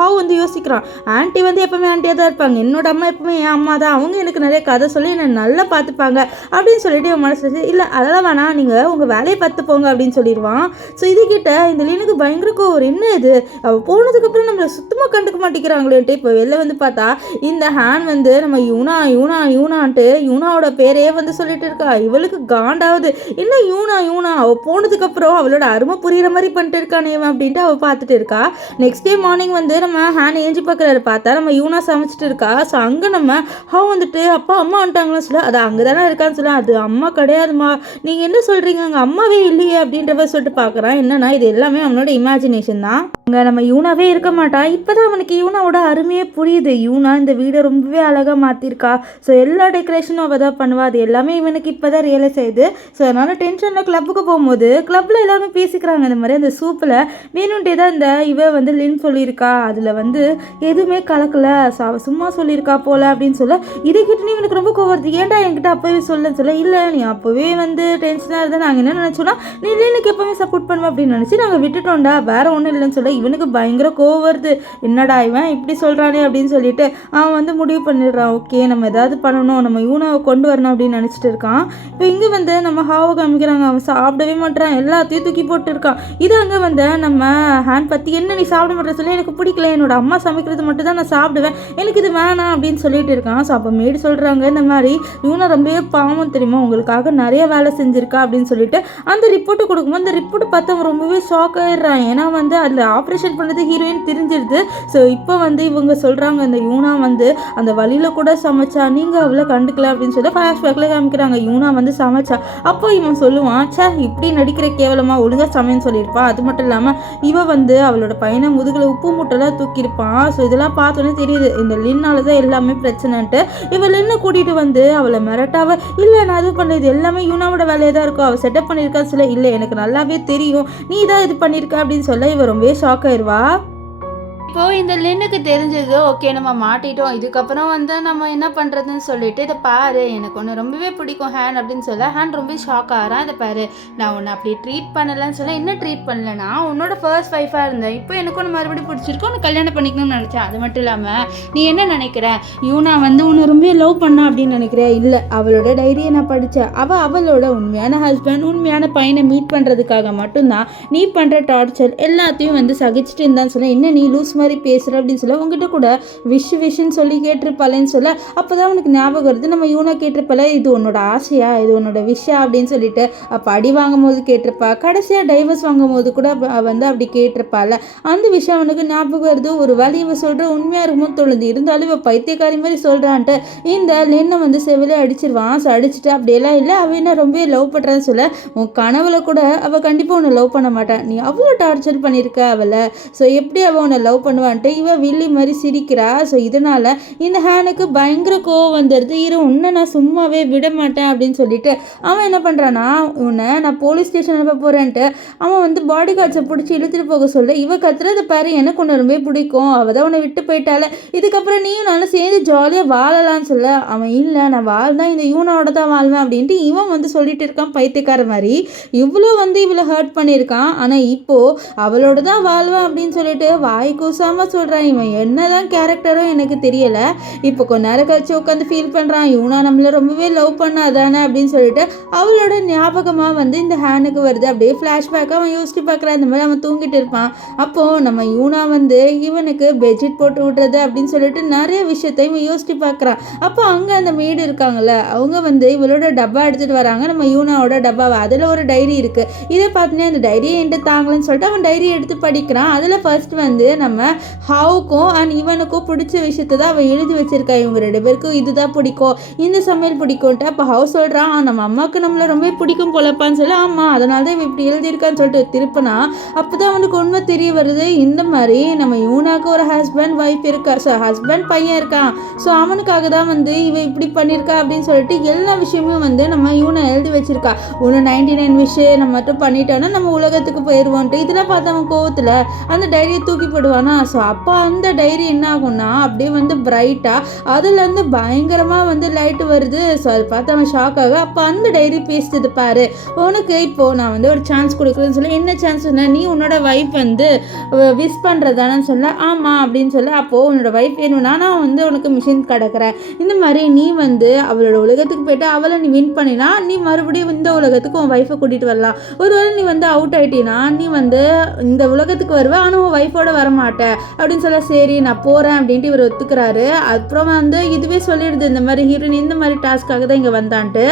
ஹவ் வந்து யோசிக்கிறான், ஆன்ட்டி வந்து எப்பவுமே ஆன்ட்டியாக தான் இருப்பாங்க, என்னோட அம்மா எப்பவுமே என் அம்மா தான், அவங்க எனக்கு நிறைய கதை சொல்லி என்னை நல்லா பார்த்துப்பாங்க அப்படின்னு சொல்லிட்டு இவன் மனசு இல்லை அதெல்லாம் வேணாம் நீங்கள் உங்கள் வேலையை பார்த்து போங்க அப்படின்னு சொல்லிடுவான். ஸோ இதுகிட்ட இந்த லினுக்கு பயங்கர கோவம், என்ன இது அவள் போனதுக்கப்புறம் நம்மளை சுத்தமாக கண்டுக்க மாட்டேங்கிறாங்களேன்ட்டு. இப்போ வெளில வந்து பார்த்தா இந்த ஹேன் வந்து நம்ம யூனான்ட்டு யூனாவோட பேரே வந்து சொல்லிட்டு இருக்கா. இவளுக்கு காண்டாவது, என்ன யூனா அவள் போனதுக்கப்புறம் அவளோட அருமை புரிகிற மாதிரி பண்ணிட்டு இருக்கானே அப்படின்ட்டு அவள் பார்த்துட்டு இருக்கா. நெக்ஸ்ட் டே மார்னிங் வந்து நம்ம ஹேன் ஏஞ்சி பார்க்குறாரு, பார்த்தா நம்ம யூனா சமைச்சிட்டு இருக்கா. ஸோ அங்கே நம்ம ஹவ் வந்துட்டு அப்பா அம்மா வந்துட்டாங்கன்னு சொல்ல. அது அங்கே தானே இருக்கான்னு சொல்ல. அது அம்மா கிடையாதுமா, நீங்கள் என்ன சொல்கிறீங்க, அங்கே அம்மாவே இல்லையே அப்படின்றத சொல்லிட்டு பார்க்குறான். என்னன்னா இது எல்லாமே அவனோட இமேஜினேஷன் தான், அங்கே நம்ம யூனாவே இருக்க மாட்டா. இப்போதான் அவனுக்கு யூனாவோட அருமையே புரியுது. யூனா இந்த வீடை ரொம்பவே அழகாக மாற்றிருக்கா. ஸோ எல்லா டெக்கரேஷனும் அவள் தான் பண்ணுவா, அது எல்லாமே இவனுக்கு இப்போ தான் ரியலைஸ் ஆகுது. ஸோ அதனால் டென்ஷனில் கிளப்புக்கு போகும்போது கிளப்பில் எல்லாமே பேசிக்கிறாங்க, இந்த மாதிரி அந்த சூப்பில் வேணுன்ட்டே தான் இந்த இவ வந்து லின் சொல்லியிருக்கா, அதில் வந்து எதுவுமே கலக்கலை, ஸோ அவள் சும்மா சொல்லியிருக்கா போல அப்படின்னு சொல்ல. இதை கிட்ட இவனுக்கு ரொம்ப கோவம், ஏன்டா என்கிட்ட அப்போவே சொல்லன்னு சொல்ல. இல்லை நீ அப்போவே வந்து டென்ஷனாக இருந்தால் நாங்கள் என்ன நினச்சோன்னா நீ லினுக்கு எப்போவுமே சப்போர்ட் பண்ணுவோம் அப்படின்னு நினச்சி நாங்கள் விட்டுட்டோம்டா, வேற ஒன்றும் இல்லைன்னு சொல்ல. இவனுக்கு பயங்கர கோவம் வருது, என்னடா இவன் இப்படி சொல்கிறானே அப்படின்னு சொல்லிட்டு அவன் வந்து முடிவு பண்ணிடுறான், ஓகே நம்ம ஏதாவது பண்ணணும், நம்ம யூனாவை கொண்டு வரணும் அப்படின்னு நினச்சிட்டு இருக்கான். இப்போ இங்கே வந்து நம்ம ஹாவை காமிக்கிறாங்க, அவன் சாப்பிடவே மாட்டான், எல்லாத்தையும் தூக்கி போட்டு இருக்கான். இது அங்கே வந்து நம்ம ஹேண்ட் பற்றி என்ன நீ சாப்பிட மாட்டேன்னு சொல்லி, எனக்கு பிடிக்கல, என்னோட அம்மா சமைக்கிறது மட்டும் தான் நான் சாப்பிடுவேன், எனக்கு இது வேணாம் அப்படின்னு சொல்லிட்டு இருக்கான். ஸோ அப்போ மேடு சொல்கிறாங்க, இந்த மாதிரி யூனா ரொம்பவே பாவம் தெரியுமா, உங்களுக்காக நிறைய வேலை செஞ்சுருக்கா அப்படின்னு சொல்லிட்டு அந்த ரிப்போர்ட்டு கொடுக்கும்போது அந்த ரிப்போர்ட்டை பார்த்து அவன் ரொம்பவே ஷாக் ஆகிடுறான். ஏன்னா வந்து அதில் ஆப்ரேஷன் பண்ணது ஹீரோயின் ஹீரோயின் தெரிஞ்சிருது. ஸோ இப்போ வந்து இவங்க சொல்கிறாங்க, இந்த யூனா வந்து அந்த வழியில் கூட சமைச்சா, நீங்கள் அவளை கண்டுக்கல அப்படின்னு சொல்லி ஃப்ளாஷ்பேக்கில் காமிக்கிறாங்க. யூனா வந்து சமைச்சா. அப்போ இவன் சொல்லுவான், சே இப்படி நடிக்கிற கேவலமாக ஒழுங்காக சமையன்னு சொல்லியிருப்பான். அது மட்டும் இல்லாமல் இவன் வந்து அவளோட பையனை முதுகில் உப்பு மூட்டைலாம் தூக்கியிருப்பான். ஸோ இதெல்லாம் பார்த்தோன்னே தெரியுது இந்த லின்னால தான் எல்லாமே பிரச்சனைன்ட்டு. இவள் லின்னை கூட்டிகிட்டு வந்து அவளை மிரட்டாவ, இல்லை நான் இது பண்ணது எல்லாமே யூனாவோட வேலையை தான் இருக்கும், அவள் செட்டப் பண்ணியிருக்கா சொல்ல, இல்லை எனக்கு நல்லாவே தெரியும் நீ தான் இது பண்ணியிருக்க அப்படின்னு சொல்ல இவ ரொம்பவே ஷாக் ஆயிடுவா. இப்போ இந்த லின்னுக்கு தெரிஞ்சது, ஓகே நம்ம மாட்டிட்டோம், இதுக்கப்புறம் வந்து நம்ம என்ன பண்ணுறதுன்னு சொல்லிட்டு, இதை பாரு எனக்கு ஒன்று ரொம்பவே பிடிக்கும் ஹேண்ட் அப்படின்னு சொல்ல, ஹேண்ட் ரொம்ப ஷாக் ஆகிறான். இதை பாரு நான் உன்னை அப்படி ட்ரீட் பண்ணலன்னு சொல்ல, என்ன ட்ரீட் பண்ணலன்னா உன்னோட ஃபர்ஸ்ட் ஒய்ஃபாக இருந்தேன், இப்போ எனக்கு ஒன்று மறுபடியும் பிடிச்சிருக்கு, உன்னை கல்யாணம் பண்ணிக்கணும்னு நினச்சேன். அது மட்டும் இல்லாமல் நீ என்ன நினைக்கிற, யூனா வந்து உன்னை ரொம்ப லவ் பண்ணா அப்படின்னு நினைக்கிறேன்? இல்லை, அவளோட டைரியை நான் படித்தேன். அவளோட உண்மையான ஹஸ்பண்ட் உண்மையான பையனை மீட் பண்ணுறதுக்காக மட்டும்தான் நீ பண்ணுற டார்ச்சர் எல்லாத்தையும் வந்து சகிச்சுட்டு இருந்தான்னு சொல்ல, என்ன நீ லூஸ் மாதிரி பேசுகிற அப்படின்னு சொல்ல, உங்ககிட்ட கூட விஷன்னு சொல்லி கேட்டிருப்பாளேன்னு சொல்ல, அப்போ தான் உனக்கு ஞாபகம் வருது நம்ம யூனா கேட்டிருப்பால, இது உன்னோட ஆசையா, இது உன்னோட விஷயம் அப்படின்னு சொல்லிட்டு. அப்போ அடி வாங்கும் போது கேட்டிருப்பா, கடைசியாக டைவர்ஸ் வாங்கும் போது கூட வந்து அப்படி கேட்டிருப்பாள். அந்த விஷயம் அவனுக்கு ஞாபகம் வருது. ஒரு வேலை இவ சொல்கிற உண்மையாக இருக்குமோ தொழுது, இருந்தாலும் இவ பைத்தியக்காரி மாதிரி சொல்கிறான்ட்டு இந்த லென்னை வந்து செவிலே அடிச்சிருவான். ஸோ அடிச்சுட்டு அப்படியெல்லாம் இல்லை, அவள் என்ன ரொம்ப லவ் பண்ணுறான்னு சொல்ல, உன் கனவுல கூட அவள் கண்டிப்பாக உன்னை லவ் பண்ண மாட்டான், நீ அவ்வளோ டார்ச்சர் பண்ணியிருக்க அவளை, ஸோ எப்படி அவள் உன்னை லவ் பண்ணுவான்ட்டு இவ வில்லி மாதிரி சிரிக்கிறா. ஸோ இதனால் இந்த ஹேனுக்கு பயங்கர கோவம் வந்துடுது. உன்னை நான் சும்மாவே விட மாட்டேன் அப்படின்னு சொல்லிட்டு அவன் என்ன பண்ணுறான்னா, உன்னை நான் போலீஸ் ஸ்டேஷன் அனுப்ப போகிறேன்ட்டு அவன் வந்து பாடி கார்ட்ஸை பிடிச்சி இழுத்துட்டு போக சொல்ல, இவ கத்துறத பாரு எனக்கு உன்னை ரொம்ப பிடிக்கும், அவள் தான் உன்னை விட்டு போயிட்டால, இதுக்கப்புறம் நீயும் நானும் சேர்ந்து ஜாலியாக வாழலான்னு சொல்ல, அவன் இல்லை நான் வாழ்தான் இந்த யூனாவோட தான் வாழ்வேன் அப்படின்ட்டு இவன் வந்து சொல்லிட்டு இருக்கான் பைத்தியக்கார மாதிரி. இவ்வளோ வந்து இவளை ஹர்ட் பண்ணியிருக்கான். ஆனால் இப்போது அவளோட தான் வாழ்வேன் அப்படின்னு சொல்லிட்டு வாய் கூசாமல் சொல்கிறான். இவன் என்னதான் கேரக்டரோ எனக்கு தெரியலை. இப்போ கொஞ்ச நேரம் கழிச்சு உட்காந்து ஃபீல் பண்ணுறான், யூனா நம்மளை ரொம்பவே லவ் பண்ணாதானே அப்படின்னு சொல்லிட்டு அவளோட ஞாபகமாக வந்து இந்த ஹேனுக்கு வருது. அப்படியே ஃப்ளாஷ்பேக்காக அவன் யோசிச்சு பார்க்குறான். இந்த மாதிரி அவன் தூங்கிட்டு இருப்பான். அப்போது நம்ம யூனா வந்து இவனுக்கு பெட்ஷீட் போட்டு விட்றது அப்படின்னு சொல்லிட்டு நிறைய விஷயத்த இவன் யோசிச்சு பார்க்குறான். அப்போ அங்கே அந்த மேடு இருக்காங்கல்ல, அவங்க வந்து இவளோட டப்பா எடுத்துகிட்டு வராங்க, நம்ம யூனாவோட டப்பாவை. அதில் ஒரு டைரி இருக்குது. இதை பார்த்துனே அந்த டைரியை என்கிட்ட தாங்கலன்னு சொல்லிட்டு அவன் டைரியை எடுத்து படிக்கிறான். அதில் ஃபர்ஸ்ட் வந்து நம்ம ஹவுக்கும் அண்ட் இவனுக்கும் பிடிச்ச விஷயத்த தான் அவள் எழுதி வச்சிருக்கா. இவங்க 2 பேருக்கும் இதுதான் பிடிக்கும், இந்த சமையல் பிடிக்கும்ட்டு. அப்போ ஹவுஸ் சொல்கிறான், நம்ம அம்மாவுக்கு நம்மளை ரொம்ப பிடிக்கும் போலப்பான்னு சொல்லி, ஆமாம் அதனால தான் இவன் இப்படி எழுதியிருக்கான்னு சொல்லிட்டு திருப்பினா அப்போ தான் அவனுக்கு உண்மை தெரிய வருது. இந்த மாதிரி நம்ம யூனாக்கு ஒரு ஹஸ்பண்ட் ஒய்ஃப் இருக்கா, ஸோ ஹஸ்பண்ட் பையன் இருக்கான், ஸோ அவனுக்காக தான் வந்து இவன் இப்படி பண்ணியிருக்கா அப்படின்னு சொல்லிட்டு எல்லா விஷயமும் வந்து நம்ம யூனா எழுதி வச்சிருக்கா. ஒன்று 99 விஷயம் நம்ம மட்டும் பண்ணிட்டோன்னா நம்ம உலகத்துக்கு போயிடுவோன்ட்டு. இதெல்லாம் பார்த்து அவன் கோவத்தில் அந்த டைரியை தூக்கி போடுவானா. ஸோ அப்போ அந்த டைரி என்ன ஆகும்னா அப்படியே வந்து பிரைட்டாக அதுலேருந்து பயங்கரமாக வந்து லைட்டு வருது. ஸோ அதை பார்த்து அவன் ஷாக் ஆக, அப்போ அந்த டைரி பேசுறது பாரு, உனக்கு இப்போது நான் வந்து ஒரு சான்ஸ் கொடுக்குறேன்னு சொல்ல, என்ன சான்ஸ் சொன்ன, நீ உன்னோட ஒய்ஃப் வந்து விஷ் பண்ணுறதானு சொல்ல, ஆமாம் அப்படின்னு சொல்ல, அப்போது உன்னோட ஒய்ஃப் வேணும்னா நான் வந்து உனக்கு மிஷின் கிடக்கிறேன், இந்த மாதிரி நீ வந்து அவளோட உலகத்துக்கு போயிட்டு அவளை நீ வின் பண்ணினா நீ மறுபடியும் இந்த உலகத்துக்கு உன் ஒய்ஃபை கூட்டிகிட்டு வரலாம். ஒருவேளை நீ வந்து அவுட் ஆகிட்டினா நீ வந்து இந்த உலகத்துக்கு வருவ, ஆனால் உன் ஒய்ஃபோட வரமாட்டேன் அப்படின்னு சொல்ல, சரி நான் போகிறேன் அப்படின்ட்டு இவர் ஒத்துக்கிறாரு. அப்புறம் வந்து இதுவே சொல்லிடுது, இந்த மாதிரி ஹீரோயின் இந்த மாதிரி டாஸ்க்காக தான் இங்கே வந்தான்ட்டு.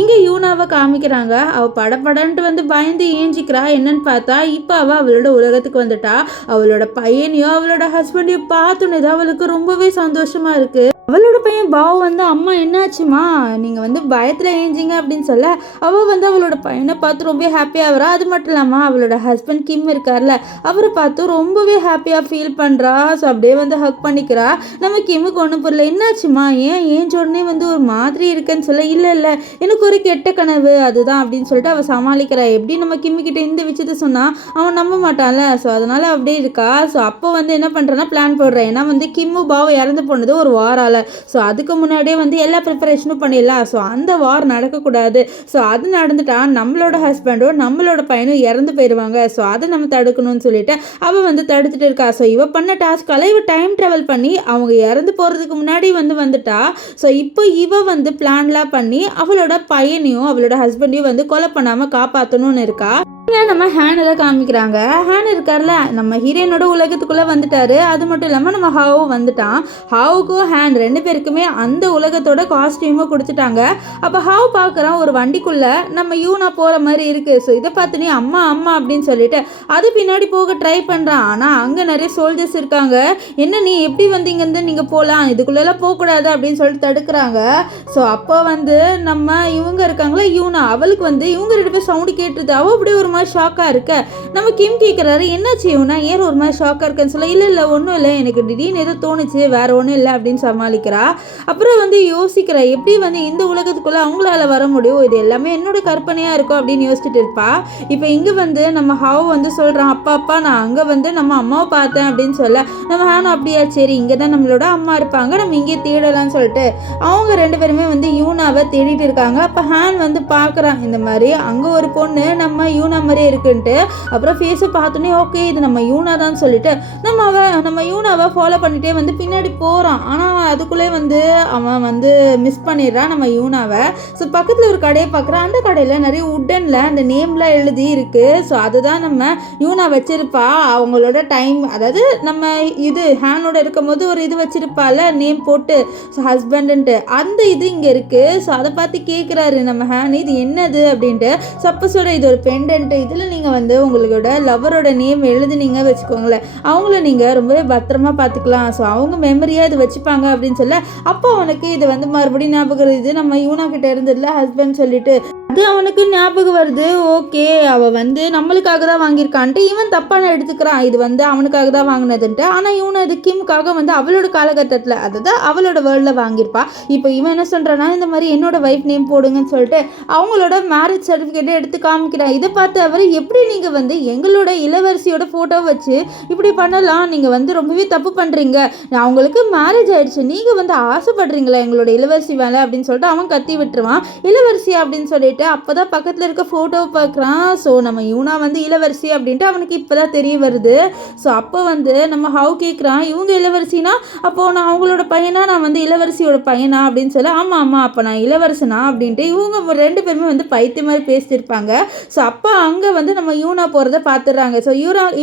இங்கே யூனாவை காமிக்கிறாங்க. அவள் படப்படன்ட்டு வந்து பயந்து ஏஞ்சிக்கிறா. என்னன்னு பார்த்தா இப்போ அவளோட உலகத்துக்கு வந்துட்டா. அவளோட பையனையோ அவளோட ஹஸ்பண்டையோ பார்த்தோன்னே தான் அவளுக்கு ரொம்பவே சந்தோஷமாக இருக்குது. அவளோட பையன் பாவ் வந்து, அம்மா என்னாச்சுமா நீங்கள் வந்து பயத்தில் ஏஞ்சிங்க அப்படின்னு சொல்ல, அவள் வந்து அவளோட பையனை பார்த்து ரொம்ப ஹாப்பியாகிறா. அது மட்டும் இல்லாமல் அவளோட ஹஸ்பண்ட் கிம் இருக்கார்ல, அவரை பார்த்து ரொம்பவே ஹாப்பியாக ஃபீல் பண்ணுறா. ஸோ அப்படியே வந்து ஹக் பண்ணிக்கிறா. நம்ம கிம்முக்கு ஒன்றும் புரியல, என்னாச்சுமா ஏன் ஏஞ்ச உடனே வந்து ஒரு மாதிரி இருக்குன்னு சொல்ல, இல்லை இல்லை எனக்கு ஒரு கெட்ட கனவு அதுதான் அப்படின்னு சொல்லிட்டு அவள் சமாளிக்கிறா. எப்படி நம்ம கிம்மிக்கிட்ட இந்த விஷயத்த சொன்னால் அவன் நம்ப மாட்டான்ல, ஸோ அதனால் அப்படியே இருக்கா. ஸோ அப்போ வந்து என்ன பண்ணுறான்னா பிளான் போடுறேன், ஏன்னா வந்து கிம்மு பாவ் இறந்து போனது ஒரு வாரால், ஸோ அதுக்கு முன்னாடியே வந்து எல்லா ப்ரிப்பரேஷனும் பண்ணிடலாம், ஸோ அந்த வார் நடக்கக்கூடாது, ஸோ அது நடந்துட்டா நம்மளோட ஹஸ்பண்டும் நம்மளோட பையனும் இறந்து போயிடுவாங்க, ஸோ அதை நம்ம தடுக்கணும்னு சொல்லிட்டு அவள் வந்து தடுத்துட்டு இருக்கா. ஸோ இவ பண்ண டாஸ்க்கால இவ டைம் ட்ராவல் பண்ணி அவங்க இறந்து போகிறதுக்கு முன்னாடி வந்துட்டா. ஸோ இப்போ இவ வந்து பிளான்லாம் பண்ணி அவளோட பையனையும் அவளோட ஹஸ்பண்டையும் வந்து கொலை பண்ணாமல் காப்பாற்றணும்னு இருக்கா. நம்ம ஹேனை தான் காமிக்கிறாங்க. ஹேன் இருக்கார்ல, நம்ம ஹீரோயினோட உலகத்துக்குள்ளே வந்துட்டாரு. அது மட்டும் இல்லாமல் நம்ம ஹாவும் வந்துட்டான். ஹாவுக்கும் ஹேன் 2 பேருக்குமே அந்த உலகத்தோட காஸ்டியூமும் கொடுத்துட்டாங்க. அப்போ ஹாவ் பார்க்குறான், ஒரு வண்டிக்குள்ளே நம்ம யூனா போகிற மாதிரி இருக்குது. ஸோ இதை பார்த்து நீ அம்மா அம்மா அப்படின்னு சொல்லிட்டு அது பின்னாடி போக ட்ரை பண்ணுறான். ஆனால் அங்கே நிறைய சோல்ஜர்ஸ் இருக்காங்க. என்ன நீ எப்படி வந்தீங்கன்னு நீங்கள் போகலாம், இதுக்குள்ளெல்லாம் போகக்கூடாது அப்படின்னு சொல்லிட்டு தடுக்கிறாங்க. ஸோ அப்போ நம்ம இவங்க இருக்காங்களா யூனா, அவளுக்கு இவங்க 2 பேர் சவுண்டு கேட்டுருது. அவள் அப்படியே ஒரு மாதிரி ஷாக்காக இருக்க நம்ம கிம் கேட்குறாரு, என்னாச்சு இவனா ஏன் ஒரு மாதிரி ஷாக்காக இருக்குன்னு சொல்ல, இல்லை ஒன்றும் இல்லை, எனக்கு திடீர்னு ஏதோ தோணுச்சு, வேறு ஒன்றும் இல்லை அப்படின்னு சமாளிக்கிறா. அப்புறம் யோசிக்கிறா, எப்படி இந்த உலகத்துக்குள்ளே அவங்களால வர முடியும், இது எல்லாமே என்னோட கற்பனையாக இருக்கும் அப்படின்னு யோசிச்சுட்டு இருப்பா. இப்போ இங்கே நம்ம ஹாவ் சொல்கிறான், அப்பா நான் அங்கே நம்ம அம்மாவை பார்த்தேன் அப்படின்னு சொல்ல, நம்ம ஹேனும் அப்படியா சரி இங்கே தான் நம்மளோட அம்மா இருப்பாங்க, நம்ம இங்கே தேடலாம்னு சொல்லிட்டு அவங்க 2 பேருமே யூனாவை தேடிட்டு இருக்காங்க. அப்போ ஹேன் பார்க்குறான், இந்த மாதிரி அங்கே ஒரு பொண்ணு நம்ம யூனா மாதிரியே இருக்குன்ட்டு. அப்புறம் ஃபேஸை பார்த்தோன்னே ஓகே இது நம்ம யூனா தான் சொல்லிட்டு நம்ம யூனாவை ஃபாலோ பண்ணிட்டே பின்னாடி போகிறான். ஆனால் அதுக்குள்ளே அவன் மிஸ் பண்ணிடுறான் நம்ம யூனாவை. ஸோ பக்கத்தில் ஒரு கடையை பார்க்குறான். அந்த கடையில் நிறைய உட்டனில் அந்த நேம்லாம் எழுதி இருக்குது. ஸோ அதுதான் நம்ம யூனா வச்சிருப்பா. அவங்களோட டைம், அதாவது நம்ம இது ஹேனோட இருக்கும்போது ஒரு இது வச்சிருப்பால நேம் போட்டு, ஸோ ஹஸ்பண்டுன்ட்டு அந்த இது இங்கே இருக்குது. ஸோ அதை பார்த்து கேட்குறாரு நம்ம ஹேன், இது என்னது அப்படின்ட்டு. சப்போஸோட இது ஒரு பெண்டன்ட்டு, இதில் நீங்கள் உங்களோட லவரோட நேம் எழுதுனீங்க வச்சுக்கோங்களேன், அவங்கள நீங்கள் ரொம்பவே பத்திரமா பார்த்துக்கலாம். ஸோ அவங்க மெமரியாக இது வச்சுப்பாங்க அப்படின்னு சொல்ல, அப்போ அவனுக்கு இது மறுபடியும் ஞாபகம் இது நம்ம யூனா கிட்ட இருந்ததுல ஹஸ்பண்ட் சொல்லிட்டு அது அவனுக்கு ஞாபகம் வருது. ஓகே அவள் நம்மளுக்காக தான் வாங்கியிருக்கான்ட்டு இவன் தப்பான எடுத்துக்கிறான், இது அவனுக்காக தான் வாங்கினதுன்ட்டு. ஆனால் இவனை அது கிம்காக அவளோட காலகட்டத்தில், அதுதான் அவளோட வேர்ல்டில் வாங்கியிருப்பா. இப்போ இவன் என்ன சொல்கிறான்னா, இந்த மாதிரி என்னோட வைஃப் நேம் போடுங்கன்னு சொல்லிட்டு அவங்களோட மேரேஜ் சர்டிஃபிகேட்டை எடுத்து காமிக்கிறான். இதை பார்த்து அவர், எப்படி நீங்கள் எங்களோட இளவரசியோட ஃபோட்டோ வச்சு இப்படி பண்ணலாம், நீங்கள் ரொம்பவே தப்பு பண்ணுறீங்க, அவங்களுக்கு மேரேஜ் ஆயிடுச்சு, நீங்கள் ஆசைப்படுறீங்களா எங்களோட இளவரசி வேலை அப்படின்னு சொல்லிட்டு அவன் கத்தி விட்டுருவான். இளவரசி அப்படின்னு சொல்லிட்டு அப்போ தான் பக்கத்தில் இருக்க ஃபோட்டோவை பார்க்குறான். ஸோ நம்ம யூனா இளவரசி அப்படின்ட்டு அவனுக்கு இப்போ தான் தெரிய வருது. ஸோ அப்போ நம்ம ஹவ் கேட்குறான், இவங்க இளவரசினா அப்போது நான் அவங்களோட பையனா, நான் இளவரசியோட பையனா அப்படின்னு சொல்ல, ஆமாம் அப்போ நான் இளவரசனா அப்படின்ட்டு இவங்க 2 பேருமே பைத்திய மாதிரி பேசியிருப்பாங்க. ஸோ அப்போ அங்கே நம்ம யூனா போகிறத பார்த்துடுறாங்க. ஸோ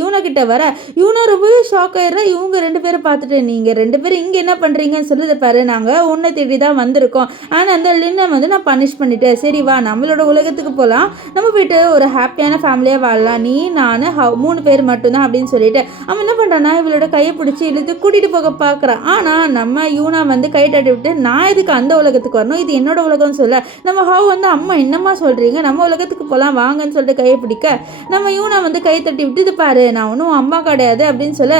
யூனா கிட்ட வர யூனா ரொம்பவே ஷாக் ஆயிடுறா. இவங்க 2 பேரை பார்த்துட்டு, நீங்கள் 2 பேரும் இங்கே என்ன பண்ணுறீங்கன்னு சொல்லுது பாரு, நாங்கள் உன்னை தேடி தான் வந்திருக்கோம், ஆனால் அந்த லின்னை நான் பனிஷ் பண்ணிட்டேன், சரி வா நம்மளோட உலகத்துக்கு போகலாம், நம்ம போயிட்டு ஒரு ஹாப்பியான ஃபேமிலியாக வாழலாம், நீ நான் 3 பேர் மட்டும்தான் அப்படின்னு சொல்லிட்டு அவன் என்ன பண்ணுறான்னா இவளோட கையை பிடிச்சி இழுத்து கூட்டிகிட்டு போக பார்க்குறான். ஆனால் நம்ம யூனா கை தட்டி விட்டு, நான் இதுக்கு அந்த உலகத்துக்கு வரணும், இது என்னோட உலகம்னு சொல்ல, நம்ம ஹவ் அம்மா என்னம்மா சொல்கிறீங்க, நம்ம உலகத்துக்கு போகலாம் வாங்கன்னு சொல்லிட்டு கையை பிடிக்க, நம்ம யூனா கை தட்டி விட்டு, இது பாரு நான் ஒன்றும் அம்மா கிடையாது அப்படின்னு சொல்ல,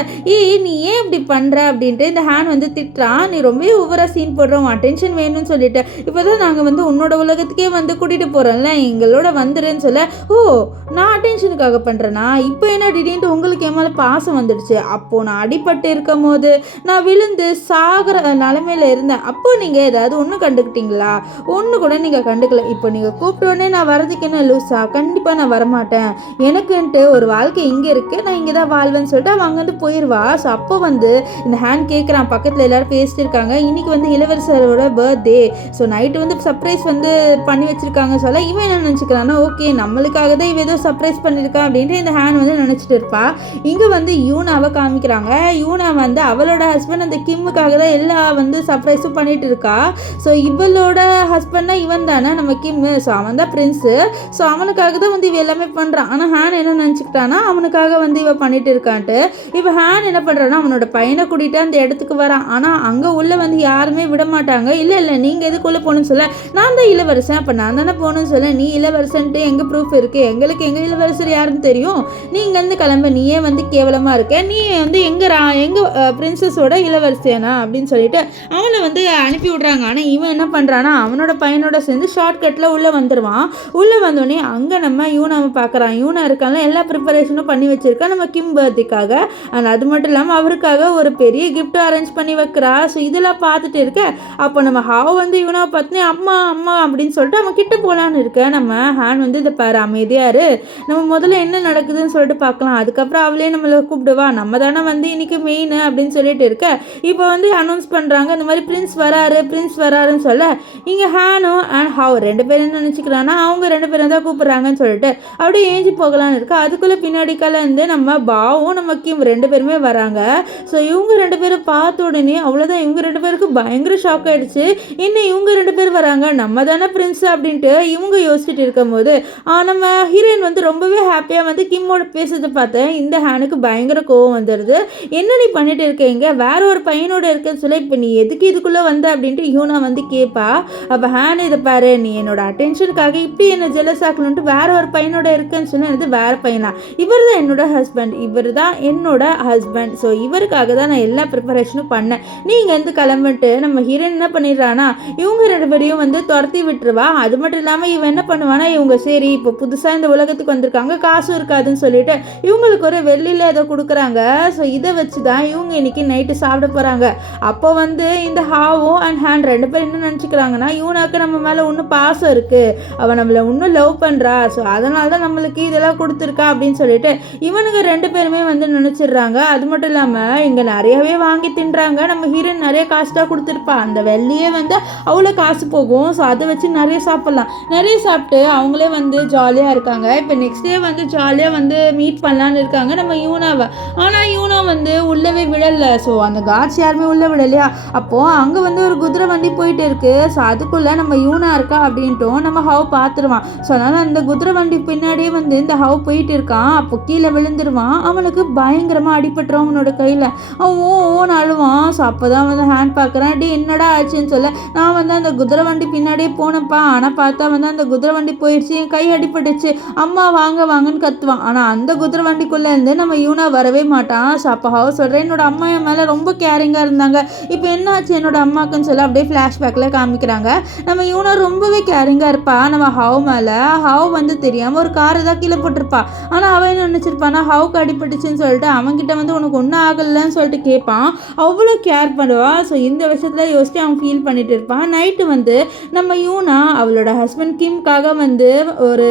நீ ஏன் இப்படி பண்ணுற அப்படின்ட்டு இந்த ஹேன் திட்டுறான், நீ ரொம்பவே ஓவராக சீன் போடுறோம், அட்டென்ஷன் வேணும்னு சொல்லிட்டு, இப்போ தான் நாங்கள் உன்னோட உலகத்துக்கே கூட்டிகிட்டு போகிறோம்ல, எங்களோட வந்துடுன்னு சொல்ல, ஓ நான் அட்டென்ஷனுக்காக பண்ணுறேன்னா, இப்போ என்ன திடீர்னு உங்களுக்கு என் மேலே பாசம் வந்துடுச்சு, அப்போது நான் அடிபட்டு இருக்கும் போது நான் விழுந்து சாகிற நிலமையில இருந்தேன், அப்போ நீங்கள் ஏதாவது ஒன்று கண்டுக்கிட்டீங்களா, ஒன்று கூட நீங்கள் கண்டுக்கல, இப்போ நீங்கள் கூப்பிட்டோடனே நான் வரதுக்கு என்ன லூஸா, கண்டிப்பாக நான் வரமாட்டேன், எனக்குன்ட்டு ஒரு வாழ்க்கை இங்கே இருக்குது, நான் இங்கே தான் வாழ்வேன்னு சொல்லிட்டு அவன் அங்கேருந்து போயிடுவா. ஸோ அப்போ இந்த ஹேண்ட் கேட்குறான், பக்கத்தில் எல்லோரும் பேசிட்டு இருக்காங்க, இன்றைக்கி இளவரசரோட பர்த்டே, ஸோ நைட்டு சர்ப்ரைஸ் பண்ணி வச்சுருக்காங்க சொல்ல, இவன் என்ன நினச்சிக்கிறான்னா, ஓகே நம்மளுக்காக தான் இவ ஏதோ சர்ப்ரைஸ் பண்ணியிருக்கா அப்படின்ட்டு இந்த ஹேண்ட் நினச்சிட்டு இருப்பா. இங்கே யூனாவை காமிக்கிறாங்க. யூனா அவளோட ஹஸ்பண்ட் அந்த கிம்முக்காக தான் எல்லா சர்ப்ரைஸும் பண்ணிட்டு இருக்கா. ஸோ இவளோட ஹஸ்பண்ட்னா இவன் தானே நம்ம கிம், ஸோ அவன் தான் பிரின்ஸு, ஸோ அவனுக்காக தான் இவ எல்லாமே பண்ணுறான். ஆனால் ஹேன் என்ன நினச்சிக்கிட்டான்னா அவனுக்காக இவ பண்ணிட்டு இருக்கான்ட்டு. இப்போ ஹேன் என்ன பண்ணுறான்னா அவனோட பையனை கூட்டிகிட்டு அந்த இடத்துக்கு வரான். ஆனால் அங்கே உள்ள யாருமே விட மாட்டாங்க. இல்லை நீங்கள் எதுக்குள்ளே போகணும்னு சொல்ல, நான் தான் இளவரசன், அப்போ நான் தானே போகணும்னு சொல்ல, நீ இளவரசன்ட்டு எங்கள் ப்ரூஃப் இருக்குது, எங்களுக்கு எங்கள் இளவரசர் யாருன்னு தெரியும், நீ இங்கேருந்து கிளம்ப, நீயே கேவலமாக இருக்க, நீ எங்கள் பிரின்சஸோட இளவரசியானா அப்படின்னு சொல்லிட்டு அவனை அனுப்பி விட்றாங்க. ஆனால் இவன் என்ன பண்ணுறான்னா அவனோட பையனோட சேர்ந்து ஷார்ட்கட்டில் உள்ளே வந்துடுவான். உள்ளே வந்தோடனே அங்கே நம்ம யூனாவை பார்க்குறான். யூனா இருக்காங்க, எல்லா ப்ரிப்பரேஷனும் பண்ணி வச்சுருக்கா நம்ம கிம் பர்த்டேக்காக. அண்ட் அது மட்டும் இல்லாமல் அவருக்காக ஒரு பெரிய கிஃப்ட் அரேஞ்ச் பண்ணி வைக்கிறா. ஸோ இதெல்லாம் பார்த்துட்டு இருக்க, அப்போ நம்ம ஹாவ் யூனாவை பார்த்துனே அம்மா அம்மா அப்படின்னு சொல்லிட்டு அவன் கிட்ட போகலான்னு சொல்லலான்னு இருக்க நம்ம ஹேண்ட் வந்து இதை பாரு அமைதியாரு, நம்ம முதல்ல என்ன நடக்குதுன்னு சொல்லிட்டு பார்க்கலாம், அதுக்கப்புறம் அவளே நம்மளை கூப்பிடுவா, நம்ம தானே வந்து இன்னைக்கு மெயின் அப்படின்னு சொல்லிட்டு இருக்க. இப்போ வந்து அனௌன்ஸ் பண்ணுறாங்க இந்த மாதிரி பிரின்ஸ் வராருன்னு சொல்ல இங்கே ஹேனும் அண்ட் ஹவ் 2 பேரும் என்ன நினச்சிக்கிறான்னா அவங்க 2 பேரும் தான் கூப்பிட்றாங்கன்னு சொல்லிட்டு அப்படியே ஏஞ்சி போகலான்னு இருக்கா. அதுக்குள்ளே பின்னாடி கலந்து நம்ம பாவும் நம்ம கிம் 2 பேருமே வராங்க. ஸோ இவங்க 2 பேரும் பார்த்த உடனே அவ்வளோதான், இவங்க 2 பேருக்கு பயங்கர ஷாக் ஆகிடுச்சு. இன்னும் இவங்க 2 பேர் வராங்க, நம்ம தானே பிரின்ஸ் அப்படின்ட்டு இவங்க யோசிச்சுட்டு இருக்கும் போது நம்ம ஹீரோயின் வந்து ரொம்பவே ஹாப்பியாக வந்து கிம்மோட பேசுறதை பார்த்தேன். இந்த ஹேனுக்கு பயங்கர கோவம் வந்துடுது. என்ன நீ பண்ணிட்டு இருக்கீங்க, வேற ஒரு பையனோட இருக்குன்னு சொல்ல இப்போ நீ எதுக்கு இதுக்குள்ளே வந்த அப்படின்ட்டு யூனா வந்து கேட்பா. அப்போ ஹேன் இதை பாரு, நீ என்னோட அட்டென்ஷனுக்காக இப்படி என்ன ஜெலஸ் ஆக்கணுன்ட்டு வேற ஒரு பையனோட இருக்குன்னு சொன்னால் இது வேற பையனா, இவர் தான் என்னோட ஹஸ்பண்ட், ஸோ இவருக்காக தான் நான் எல்லா ப்ரிப்பரேஷனும் பண்ணேன், நீங்கள் வந்து கிளம்பிட்டு நம்ம ஹீரோயின் என்ன பண்ணிடுறானா இவங்க 2 பேரையும் வந்து துரத்தி விட்டுருவா. அது மட்டும் இல்லாமல் இவன் என்ன பண்ணுவானா, இவங்க சரி இப்போ புதுசாக இந்த உலகத்துக்கு வந்திருக்காங்க, காசும் இருக்காதுன்னு சொல்லிட்டு இவங்களுக்கு ஒரு வெள்ளியில் ஏதோ கொடுக்குறாங்க. ஸோ இதை வச்சு தான் இவங்க இன்னைக்கு நைட்டு சாப்பிட போகிறாங்க. அப்போ வந்து இந்த ஹாவும் அண்ட் ஹேண்ட் 2 பேர் என்ன நினச்சிக்கிறாங்கன்னா யூனாக்கு நம்ம மேலே இன்னும் பாசம் இருக்குது, அவன் நம்மளை இன்னும் லவ் பண்ணுறா, ஸோ அதனால தான் நம்மளுக்கு இதெல்லாம் கொடுத்துருக்கா அப்படின்னு சொல்லிட்டு இவனுங்க 2 பேருமே வந்து நினச்சிடுறாங்க. அது மட்டும் இல்லாமல் இங்கே நிறையவே வாங்கி தின்றாங்க. நம்ம ஹீரோயின் நிறைய காசு தான் கொடுத்துருப்பா, அந்த வெள்ளியே வந்து அவ்வளோ காசு போகும். ஸோ அதை வச்சு நிறைய சாப்பிட்லாம், நிறைய சாப்பிட்டு அவங்களே வந்து ஜாலியாக இருக்காங்க. இப்போ நெக்ஸ்ட் டே வந்து ஜாலியாக வந்து மீட் பண்ணலான்னு இருக்காங்க நம்ம யூனாவை. ஆனால் யூனா வந்து உள்ளவே விடலை. ஸோ அந்த காட்ஸ் யாருமே உள்ளே விடலையா. அப்போது அங்கே வந்து ஒரு குதிரை வண்டி போயிட்டு இருக்கு. ஸோ அதுக்குள்ளே நம்ம யூனா இருக்கா அப்படின்ட்டும் நம்ம ஹவ் பார்த்துருவான். ஸோ அதனால் அந்த குதிரை வண்டி பின்னாடியே வந்து இந்த ஹவ் போயிட்டு இருக்கான். அப்போ கீழே விழுந்துருவான். அவனுக்கு பயங்கரமாக அடிபட்டுரும் அவனோட கையில். அவன் ஓன்னு அழுவான். ஸோ அப்போ தான் வந்து ஹேண்ட் பார்க்குறான், டி என்னடா ஆச்சுன்னு சொல்ல நான் வந்து அந்த குதிரை வண்டி பின்னாடியே போனப்பா, ஆனால் பார்த்தா வந்து அந்த குதிரை வண்டி போயிடுச்சு, என் கை அடிபட்டுச்சு, அம்மா வாங்கன்னு கத்துவான். ஆனால் அந்த குதிரை வண்டிக்குள்ளே இருந்து நம்ம யூனா வரவே மாட்டான். ஸோ அப்போ ஹவ் சொல்கிறேன், என்னோட அம்மா என் மேலே ரொம்ப கேரிங்காக இருந்தாங்க, இப்போ என்ன ஆச்சு என்னோட அம்மாக்குன்னு சொல்ல அப்படியே ஃப்ளாஷ்பேக்கில் காமிக்கிறாங்க. நம்ம யூனா ரொம்பவே கேரிங்காக இருப்பா நம்ம ஹவ் மேலே. ஹவ் வந்து தெரியாமல் ஒரு காரை தான் கீழே போட்டிருப்பா. ஆனால் அவன் என்ன நினச்சிருப்பானா ஹவுக்கு அடிபட்டுச்சுன்னு சொல்லிட்டு அவன்கிட்ட வந்து உனக்கு ஒன்றும் ஆகலைன்னு சொல்லிட்டு கேட்பான். அவ்வளோ கேர் பண்ணுவா. ஸோ இந்த விஷயத்தில் யோசிச்சு அவன் ஃபீல் பண்ணிட்டு இருப்பான். நைட்டு வந்து நம்ம யூனா அவளோட ஹஸ்பண்ட் கிம்காக வந்து ஒரு